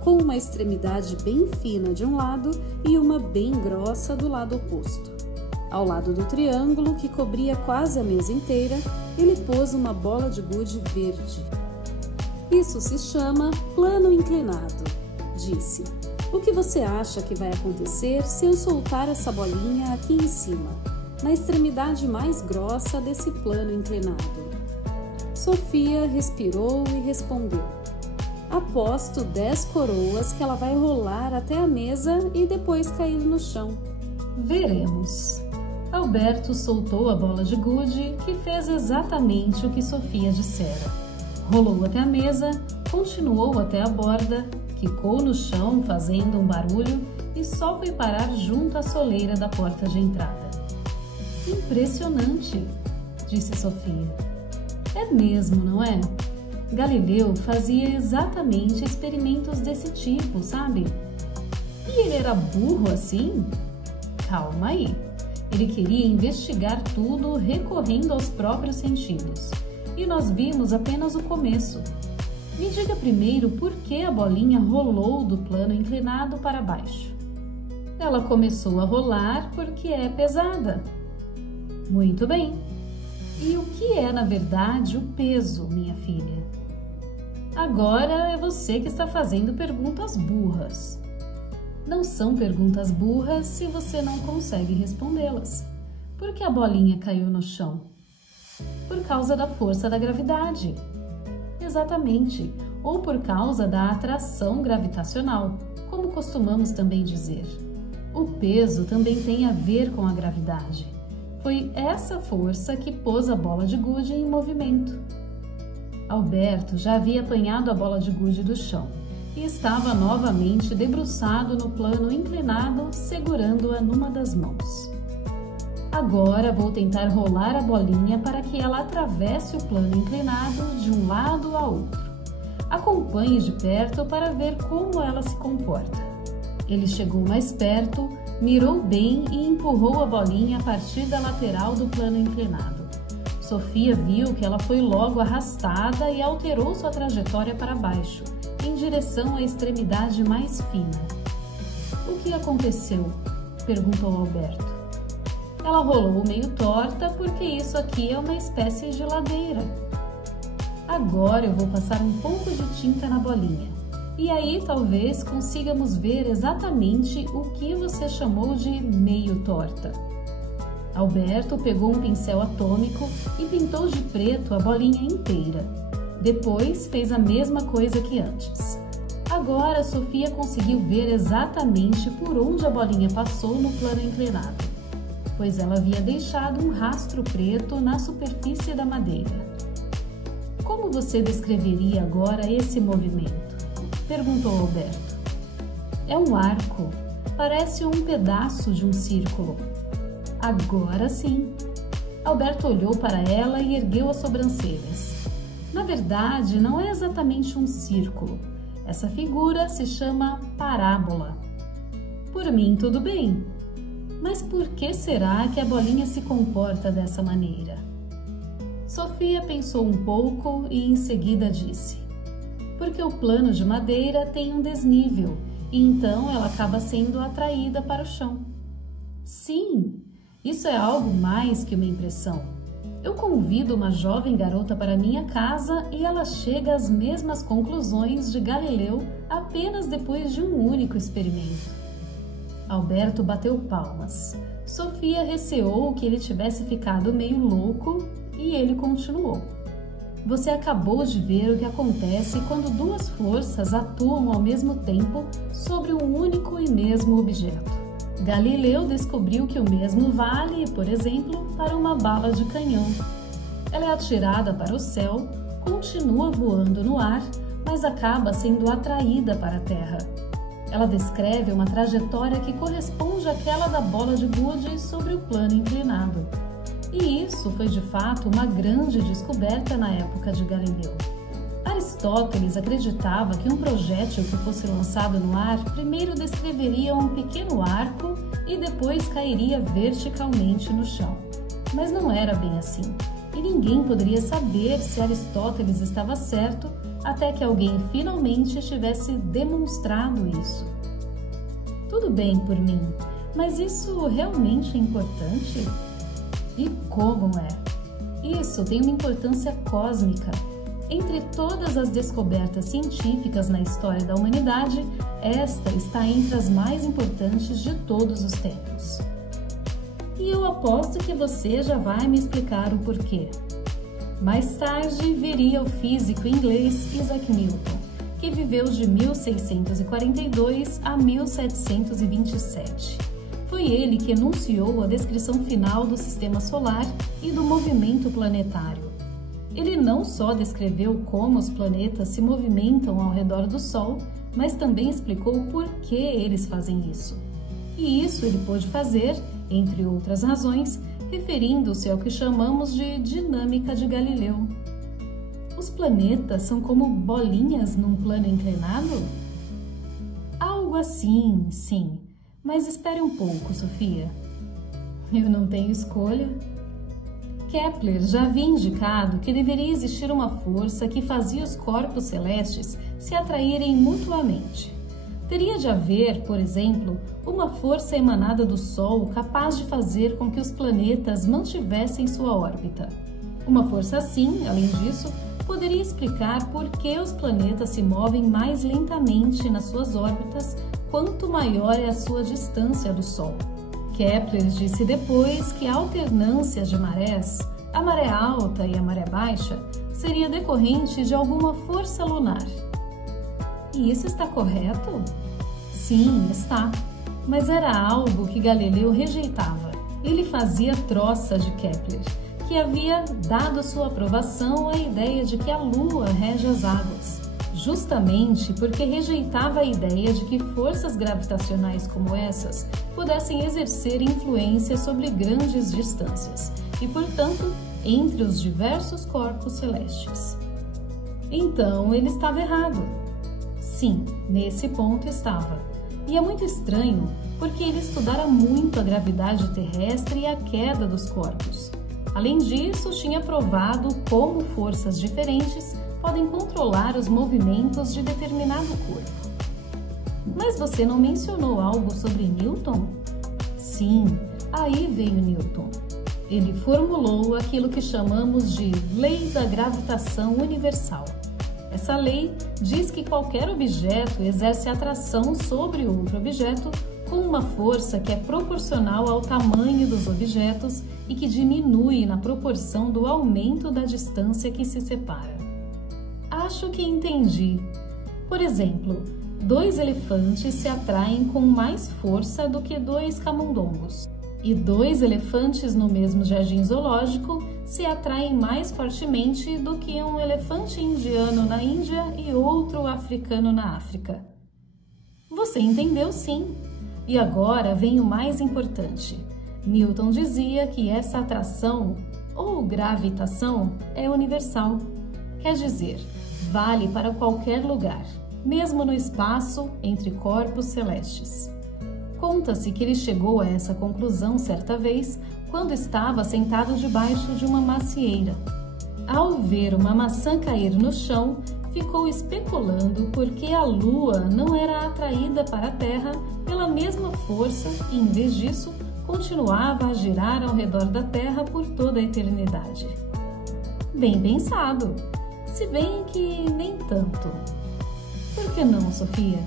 com uma extremidade bem fina de um lado e uma bem grossa do lado oposto. Ao lado do triângulo, que cobria quase a mesa inteira, ele pôs uma bola de gude verde. Isso se chama plano inclinado, disse. O que você acha que vai acontecer se eu soltar essa bolinha aqui em cima, na extremidade mais grossa desse plano inclinado? Sofia respirou e respondeu: aposto 10 coroas que ela vai rolar até a mesa e depois cair no chão. Veremos. Alberto soltou a bola de gude, que fez exatamente o que Sofia dissera. Rolou até a mesa, continuou até a borda, quicou no chão fazendo um barulho e só foi parar junto à soleira da porta de entrada. Impressionante, disse Sofia. É mesmo, não é? Galileu fazia exatamente experimentos desse tipo, sabe? E ele era burro assim? Calma aí. Ele queria investigar tudo recorrendo aos próprios sentidos. E nós vimos apenas o começo. Me diga primeiro por que a bolinha rolou do plano inclinado para baixo. Ela começou a rolar porque é pesada. Muito bem. E o que é, na verdade, o peso, minha filha? Agora é você que está fazendo perguntas burras. Não são perguntas burras se você não consegue respondê-las. Por que a bolinha caiu no chão? Por causa da força da gravidade. Exatamente, ou por causa da atração gravitacional, como costumamos também dizer. O peso também tem a ver com a gravidade. Foi essa força que pôs a bola de gude em movimento. Alberto já havia apanhado a bola de gude do chão e estava novamente debruçado no plano inclinado, segurando-a numa das mãos. Agora vou tentar rolar a bolinha para que ela atravesse o plano inclinado de um lado a outro. Acompanhe de perto para ver como ela se comporta. Ele chegou mais perto, mirou bem e empurrou a bolinha a partir da lateral do plano inclinado. Sofia viu que ela foi logo arrastada e alterou sua trajetória para baixo, em direção à extremidade mais fina. O que aconteceu? Perguntou Alberto. Ela rolou meio torta porque isso aqui é uma espécie de ladeira. Agora eu vou passar um pouco de tinta na bolinha. E aí talvez consigamos ver exatamente o que você chamou de meio torta. Alberto pegou um pincel atômico e pintou de preto a bolinha inteira. Depois fez a mesma coisa que antes. Agora Sofia conseguiu ver exatamente por onde a bolinha passou no plano inclinado, pois ela havia deixado um rastro preto na superfície da madeira. Como você descreveria agora esse movimento? Perguntou Alberto. É um arco. Parece um pedaço de um círculo. Agora sim. Alberto olhou para ela e ergueu as sobrancelhas. Na verdade, não é exatamente um círculo. Essa figura se chama parábola. Por mim, tudo bem. Mas por que será que a bolinha se comporta dessa maneira? Sofia pensou um pouco e em seguida disse: porque o plano de madeira tem um desnível e então ela acaba sendo atraída para o chão. Sim, isso é algo mais que uma impressão. Eu convido uma jovem garota para minha casa e ela chega às mesmas conclusões de Galileu apenas depois de um único experimento. Alberto bateu palmas. Sofia receou que ele tivesse ficado meio louco e ele continuou. Você acabou de ver o que acontece quando duas forças atuam ao mesmo tempo sobre um único e mesmo objeto. Galileu descobriu que o mesmo vale, por exemplo, para uma bala de canhão. Ela é atirada para o céu, continua voando no ar, mas acaba sendo atraída para a Terra. Ela descreve uma trajetória que corresponde àquela da bola de gude sobre o plano inclinado. E isso foi de fato uma grande descoberta na época de Galileu. Aristóteles acreditava que um projétil que fosse lançado no ar primeiro descreveria um pequeno arco e depois cairia verticalmente no chão. Mas não era bem assim, e ninguém poderia saber se Aristóteles estava certo até que alguém finalmente tivesse demonstrado isso. Tudo bem por mim, mas isso realmente é importante? E como é? Isso tem uma importância cósmica. Entre todas as descobertas científicas na história da humanidade, esta está entre as mais importantes de todos os tempos. E eu aposto que você já vai me explicar o porquê. Mais tarde viria o físico inglês Isaac Newton, que viveu de 1642 a 1727. Foi Foi ele que enunciou a descrição final do sistema solar e do movimento planetário. Ele não só descreveu como os planetas se movimentam ao redor do Sol, mas também explicou por que eles fazem isso. E isso ele pôde fazer, entre outras razões, referindo-se ao que chamamos de dinâmica de Galileu. Os planetas são como bolinhas num plano inclinado? Algo assim, sim. Mas espere um pouco, Sofia. Eu não tenho escolha. Kepler já havia indicado que deveria existir uma força que fazia os corpos celestes se atraírem mutuamente. Teria de haver, por exemplo, uma força emanada do Sol capaz de fazer com que os planetas mantivessem sua órbita. Uma força assim, além disso, poderia explicar por que os planetas se movem mais lentamente nas suas órbitas quanto maior é a sua distância do Sol. Kepler disse depois que a alternância de marés, a maré alta e a maré baixa, seria decorrente de alguma força lunar. E isso está correto? Sim, está. Mas era algo que Galileu rejeitava. Ele fazia troça de Kepler, que havia dado sua aprovação à ideia de que a Lua rege as águas, justamente porque rejeitava a ideia de que forças gravitacionais como essas pudessem exercer influência sobre grandes distâncias e, portanto, entre os diversos corpos celestes. Então, ele estava errado. Sim, nesse ponto estava. E é muito estranho, porque ele estudara muito a gravidade terrestre e a queda dos corpos. Além disso, tinha provado como forças diferentes podem controlar os movimentos de determinado corpo. Mas você não mencionou algo sobre Newton? Sim, aí veio Newton. Ele formulou aquilo que chamamos de Lei da Gravitação Universal. Essa lei diz que qualquer objeto exerce atração sobre outro objeto com uma força que é proporcional ao tamanho dos objetos e que diminui na proporção do aumento da distância que se separa. Acho que entendi. Por exemplo, 2 elefantes se atraem com mais força do que 2 camundongos. E 2 elefantes no mesmo jardim zoológico se atraem mais fortemente do que um elefante indiano na Índia e outro africano na África. Você entendeu, sim. E agora vem o mais importante. Newton dizia que essa atração, ou gravitação, é universal. Quer dizer, vale para qualquer lugar, mesmo no espaço entre corpos celestes. Conta-se que ele chegou a essa conclusão certa vez quando estava sentado debaixo de uma macieira. Ao ver uma maçã cair no chão, ficou especulando por que a Lua não era atraída para a Terra pela mesma força e, em vez disso, continuava a girar ao redor da Terra por toda a eternidade. Bem pensado, se bem que nem tanto. Por que não, Sofia?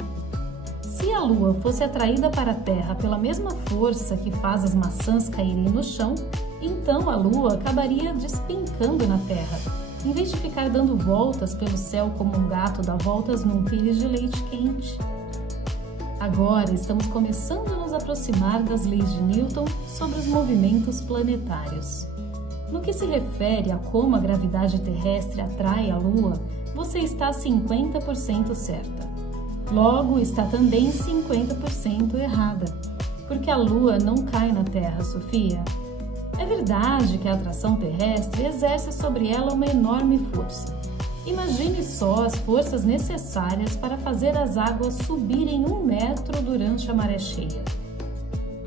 Se a Lua fosse atraída para a Terra pela mesma força que faz as maçãs caírem no chão, então a Lua acabaria despencando na Terra, em vez de ficar dando voltas pelo céu como um gato dá voltas num pires de leite quente. Agora estamos começando a nos aproximar das leis de Newton sobre os movimentos planetários. No que se refere a como a gravidade terrestre atrai a Lua, você está 50% certa. Logo, está também 50% errada, porque a Lua não cai na Terra, Sofia. É verdade que a atração terrestre exerce sobre ela uma enorme força. Imagine só as forças necessárias para fazer as águas subirem 1 metro durante a maré cheia.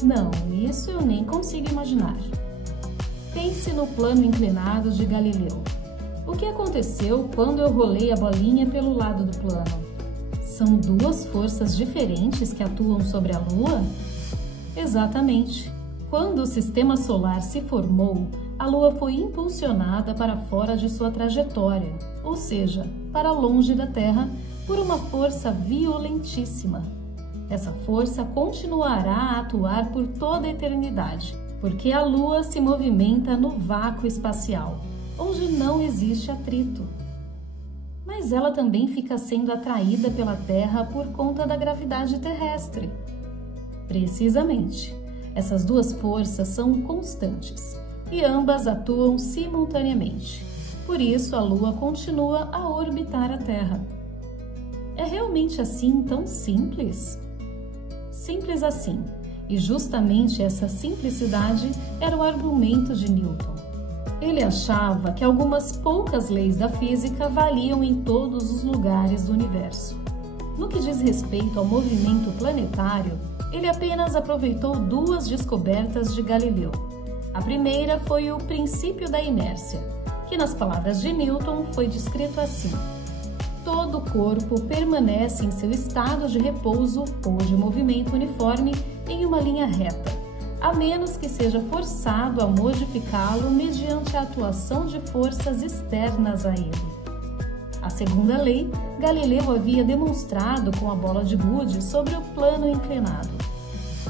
Não, isso eu nem consigo imaginar. Pense no plano inclinado de Galileu. O que aconteceu quando eu rolei a bolinha pelo lado do plano? São 2 forças diferentes que atuam sobre a Lua? Exatamente. Quando o sistema solar se formou, a Lua foi impulsionada para fora de sua trajetória, ou seja, para longe da Terra, por uma força violentíssima. Essa força continuará a atuar por toda a eternidade, porque a Lua se movimenta no vácuo espacial, onde não existe atrito. Mas ela também fica sendo atraída pela Terra por conta da gravidade terrestre. Precisamente. Essas duas forças são constantes e ambas atuam simultaneamente. Por isso, a Lua continua a orbitar a Terra. É realmente assim tão simples? Simples assim. E justamente essa simplicidade era o argumento de Newton. Ele achava que algumas poucas leis da física valiam em todos os lugares do universo. No que diz respeito ao movimento planetário, ele apenas aproveitou duas descobertas de Galileu. A primeira foi o princípio da inércia, que nas palavras de Newton foi descrito assim: todo corpo permanece em seu estado de repouso ou de movimento uniforme em uma linha reta, a menos que seja forçado a modificá-lo mediante a atuação de forças externas a ele. A segunda lei, Galileu havia demonstrado com a bola de gude sobre o plano inclinado.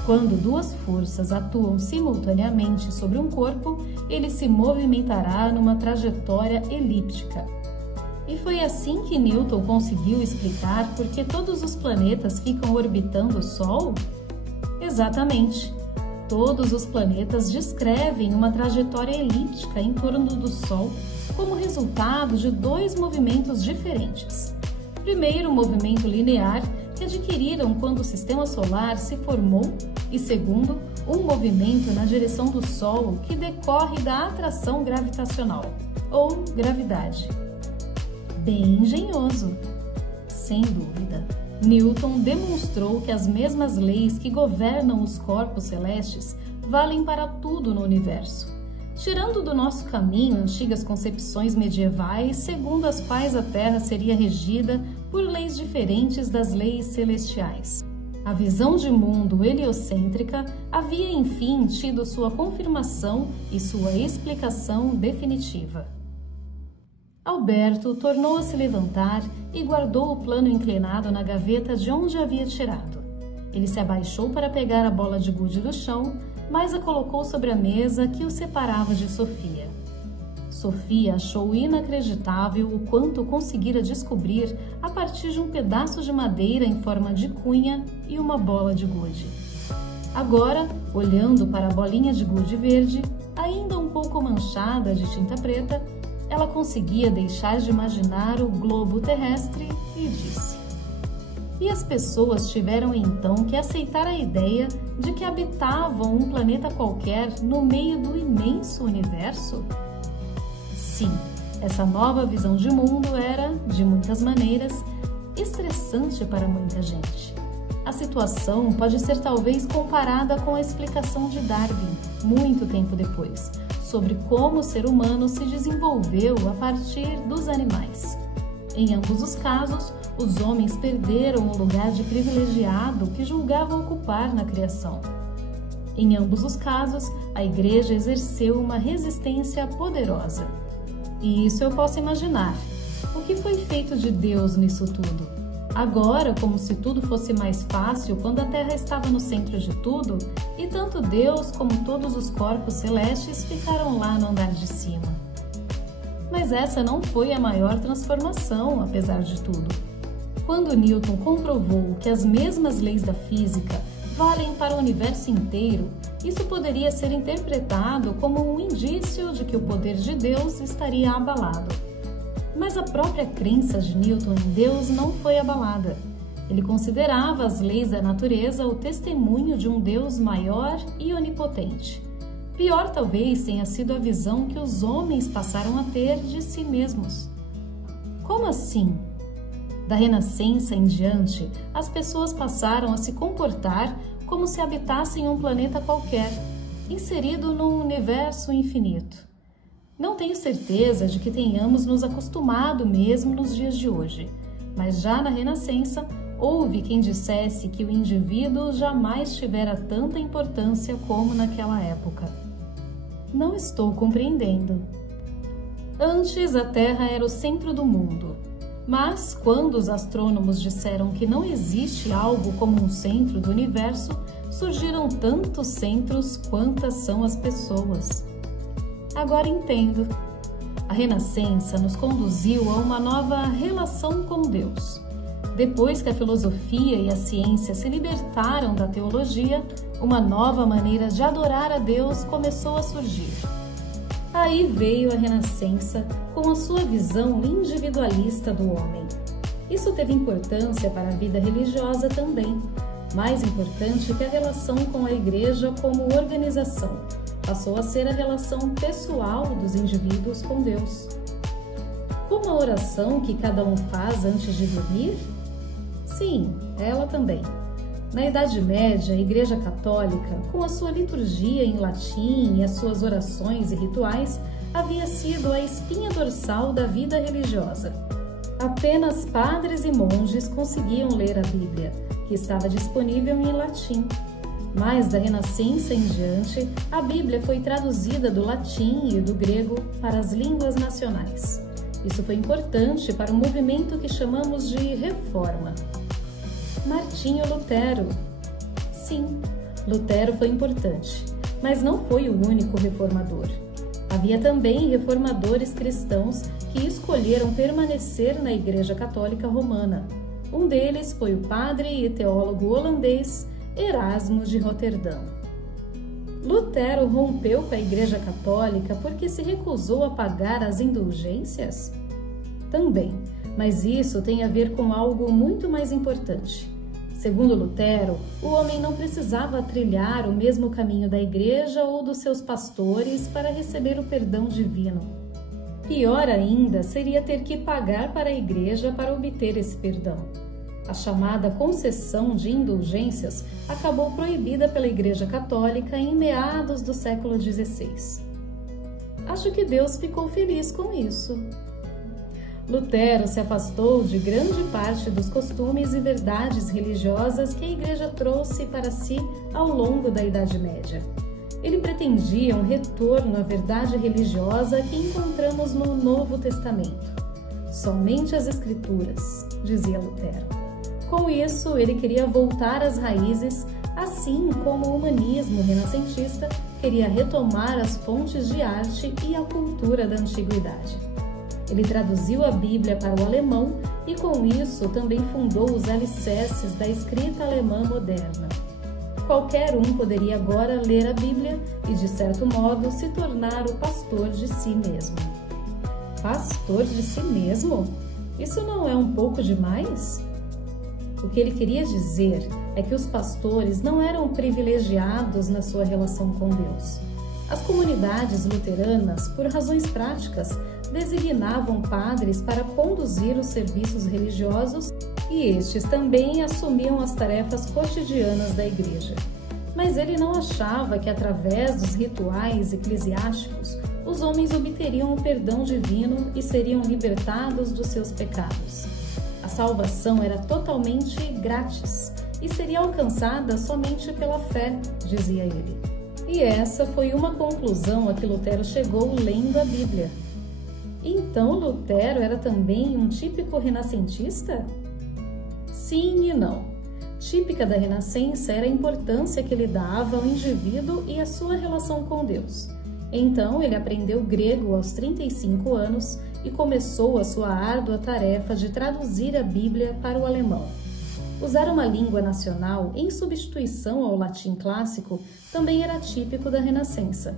Quando duas forças atuam simultaneamente sobre um corpo, ele se movimentará numa trajetória elíptica. E foi assim que Newton conseguiu explicar por que todos os planetas ficam orbitando o Sol? Exatamente. Todos os planetas descrevem uma trajetória elíptica em torno do Sol como resultado de dois movimentos diferentes. Primeiro, o movimento linear, que adquiriram quando o Sistema Solar se formou, e segundo, um movimento na direção do Sol que decorre da atração gravitacional, ou gravidade. Bem engenhoso. Sem dúvida, Newton demonstrou que as mesmas leis que governam os corpos celestes valem para tudo no universo, tirando do nosso caminho antigas concepções medievais segundo as quais a Terra seria regida por leis diferentes das leis celestiais. A visão de mundo heliocêntrica havia, enfim, tido sua confirmação e sua explicação definitiva. Alberto tornou a se levantar e guardou o plano inclinado na gaveta de onde havia tirado. Ele se abaixou para pegar a bola de gude do chão, mas a colocou sobre a mesa que o separava de Sofia. Sofia achou inacreditável o quanto conseguira descobrir a partir de um pedaço de madeira em forma de cunha e uma bola de gude. Agora, olhando para a bolinha de gude verde, ainda um pouco manchada de tinta preta, ela conseguia deixar de imaginar o globo terrestre e disse: e as pessoas tiveram então que aceitar a ideia de que habitavam um planeta qualquer no meio do imenso universo? Sim, essa nova visão de mundo era, de muitas maneiras, estressante para muita gente. A situação pode ser talvez comparada com a explicação de Darwin, muito tempo depois, sobre como o ser humano se desenvolveu a partir dos animais. Em ambos os casos, os homens perderam o lugar de privilegiado que julgavam ocupar na criação. Em ambos os casos, a Igreja exerceu uma resistência poderosa. E isso eu posso imaginar. O que foi feito de Deus nisso tudo? Agora, como se tudo fosse mais fácil quando a Terra estava no centro de tudo, e tanto Deus como todos os corpos celestes ficaram lá no andar de cima. Mas essa não foi a maior transformação, apesar de tudo. Quando Newton comprovou que as mesmas leis da física valem para o universo inteiro, isso poderia ser interpretado como um indício de que o poder de Deus estaria abalado. Mas a própria crença de Newton em Deus não foi abalada. Ele considerava as leis da natureza o testemunho de um Deus maior e onipotente. Pior talvez tenha sido a visão que os homens passaram a ter de si mesmos. Como assim? Da Renascença em diante, as pessoas passaram a se comportar como se habitassem um planeta qualquer, inserido num universo infinito. Não tenho certeza de que tenhamos nos acostumado mesmo nos dias de hoje, mas já na Renascença houve quem dissesse que o indivíduo jamais tivera tanta importância como naquela época. Não estou compreendendo. Antes a Terra era o centro do mundo. Mas, quando os astrônomos disseram que não existe algo como um centro do universo, surgiram tantos centros quantas são as pessoas. Agora entendo. A Renascença nos conduziu a uma nova relação com Deus. Depois que a filosofia e a ciência se libertaram da teologia, Uma nova maneira de adorar a Deus começou a surgir. Aí veio a Renascença com a sua visão individualista do homem. Isso teve importância para a vida religiosa também, mais importante que a relação com a Igreja como organização. Passou a ser a relação pessoal dos indivíduos com Deus. Como a oração que cada um faz antes de dormir? Sim, ela também. Na Idade Média, a Igreja Católica, com a sua liturgia em latim e as suas orações e rituais, havia sido a espinha dorsal da vida religiosa. Apenas padres e monges conseguiam ler a Bíblia, que estava disponível em latim. Mas da Renascença em diante, a Bíblia foi traduzida do latim e do grego para as línguas nacionais. Isso foi importante para um movimento que chamamos de Reforma. Martinho Lutero. Sim, Lutero foi importante, mas não foi o único reformador. Havia também reformadores cristãos que escolheram permanecer na Igreja Católica Romana. Um deles foi o padre e teólogo holandês Erasmo de Roterdã. Lutero rompeu com a Igreja Católica porque se recusou a pagar as indulgências? Também, mas isso tem a ver com algo muito mais importante. Segundo Lutero, o homem não precisava trilhar o mesmo caminho da Igreja ou dos seus pastores para receber o perdão divino. Pior ainda seria ter que pagar para a Igreja para obter esse perdão. A chamada concessão de indulgências acabou proibida pela Igreja Católica em meados do século XVI. Acho que Deus ficou feliz com isso. Lutero se afastou de grande parte dos costumes e verdades religiosas que a Igreja trouxe para si ao longo da Idade Média. Ele pretendia um retorno à verdade religiosa que encontramos no Novo Testamento. Somente as Escrituras, dizia Lutero. Com isso, ele queria voltar às raízes, assim como o humanismo renascentista queria retomar as fontes de arte e a cultura da antiguidade. Ele traduziu a Bíblia para o alemão e, com isso, também fundou os alicerces da escrita alemã moderna. Qualquer um poderia agora ler a Bíblia e, de certo modo, se tornar o pastor de si mesmo. Pastor de si mesmo? Isso não é um pouco demais? O que ele queria dizer é que os pastores não eram privilegiados na sua relação com Deus. As comunidades luteranas, por razões práticas, designavam padres para conduzir os serviços religiosos e estes também assumiam as tarefas cotidianas da igreja. Mas ele não achava que através dos rituais eclesiásticos os homens obteriam o perdão divino e seriam libertados dos seus pecados. A salvação era totalmente grátis e seria alcançada somente pela fé, dizia ele. E essa foi uma conclusão a que Lutero chegou lendo a Bíblia. Então Lutero era também um típico renascentista? Sim e não. Típica da Renascença era a importância que ele dava ao indivíduo e à sua relação com Deus. Então ele aprendeu grego aos 35 anos e começou a sua árdua tarefa de traduzir a Bíblia para o alemão. Usar uma língua nacional em substituição ao latim clássico também era típico da Renascença.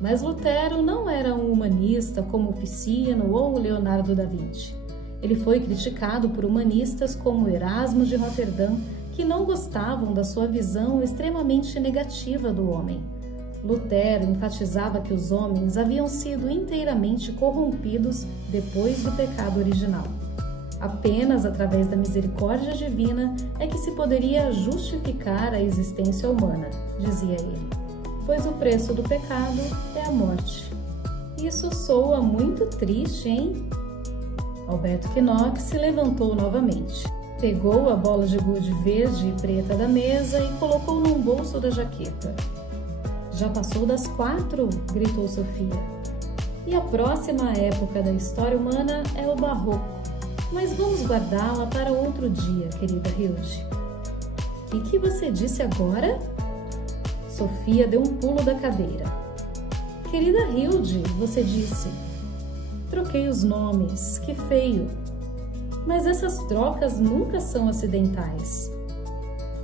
Mas Lutero não era um humanista como Ficino ou Leonardo da Vinci. Ele foi criticado por humanistas como Erasmo de Roterdã, que não gostavam da sua visão extremamente negativa do homem. Lutero enfatizava que os homens haviam sido inteiramente corrompidos depois do pecado original. Apenas através da misericórdia divina é que se poderia justificar a existência humana, dizia ele, pois o preço do pecado é a morte. Isso soa muito triste, hein? Alberto Knox se levantou novamente, pegou a bola de gude verde e preta da mesa e colocou num bolso da jaqueta. Já passou das 4, gritou Sofia. E a próxima época da história humana é o Barroco. Mas vamos guardá-la para outro dia, querida Hilde. O que você disse agora? Sofia deu um pulo da cadeira. Querida Hilde, você disse. Troquei os nomes, que feio. Mas essas trocas nunca são acidentais.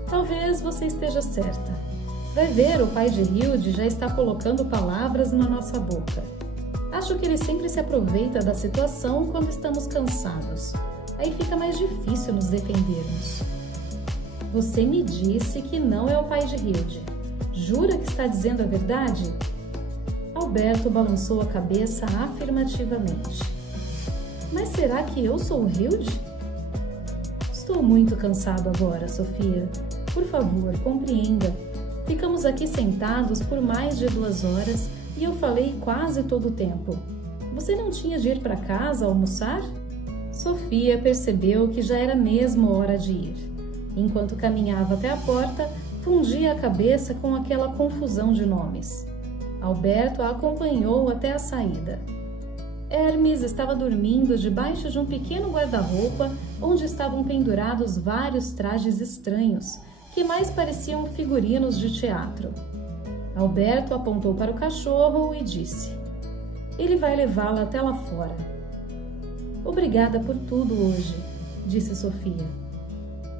Talvez você esteja certa. Vai ver, o pai de Hilde já está colocando palavras na nossa boca. Acho que ele sempre se aproveita da situação quando estamos cansados. Aí fica mais difícil nos defendermos. Você me disse que não é o pai de Hilde. Jura que está dizendo a verdade? Alberto balançou a cabeça afirmativamente. Mas será que eu sou o Hilde? Estou muito cansado agora, Sofia. Por favor, compreenda. Ficamos aqui sentados por mais de 2 horas e eu falei quase todo o tempo. Você não tinha de ir para casa almoçar? Sofia percebeu que já era mesmo hora de ir. Enquanto caminhava até a porta, fundia a cabeça com aquela confusão de nomes. Alberto a acompanhou até a saída. Hermes estava dormindo debaixo de um pequeno guarda-roupa onde estavam pendurados vários trajes estranhos, que mais pareciam figurinos de teatro. Alberto apontou para o cachorro e disse: "Ele vai levá-la até lá fora." "Obrigada por tudo hoje", disse Sofia.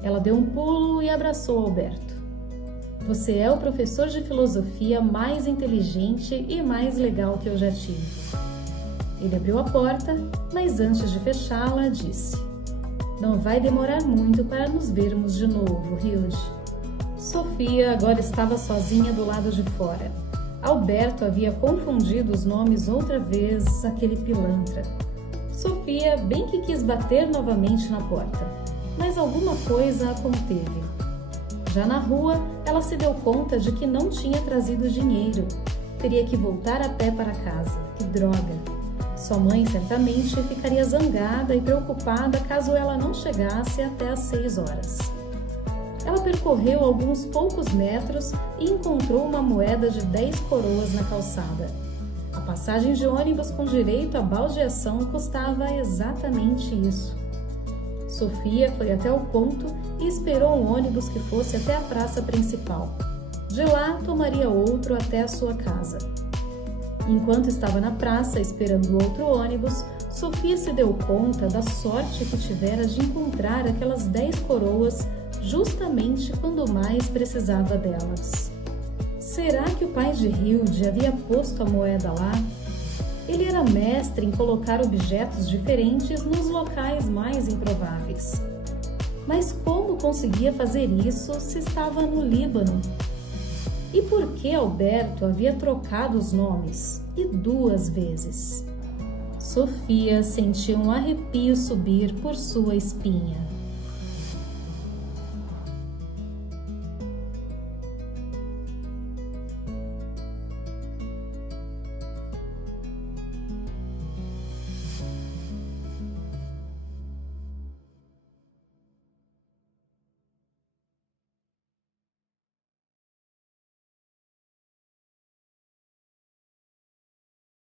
Ela deu um pulo e abraçou Alberto. "Você é o professor de filosofia mais inteligente e mais legal que eu já tive." Ele abriu a porta, mas antes de fechá-la, disse: "Não vai demorar muito para nos vermos de novo, Hilde." Sofia agora estava sozinha do lado de fora. Alberto havia confundido os nomes outra vez, aquele pilantra. Sofia bem que quis bater novamente na porta, mas alguma coisa a conteve. Já na rua, ela se deu conta de que não tinha trazido dinheiro. Teria que voltar a pé para casa. Que droga! Sua mãe certamente ficaria zangada e preocupada caso ela não chegasse até às 6 horas. Ela percorreu alguns poucos metros e encontrou uma moeda de 10 coroas na calçada. A passagem de ônibus com direito à baldeação custava exatamente isso. Sofia foi até o ponto e esperou um ônibus que fosse até a praça principal. De lá, tomaria outro até a sua casa. Enquanto estava na praça esperando o outro ônibus, Sofia se deu conta da sorte que tivera de encontrar aquelas 10 coroas justamente quando mais precisava delas. Será que o pai de Hilde havia posto a moeda lá? Ele era mestre em colocar objetos diferentes nos locais mais improváveis. Mas como conseguia fazer isso se estava no Líbano? E por que Alberto havia trocado os nomes, e 2 vezes? Sofia sentiu um arrepio subir por sua espinha.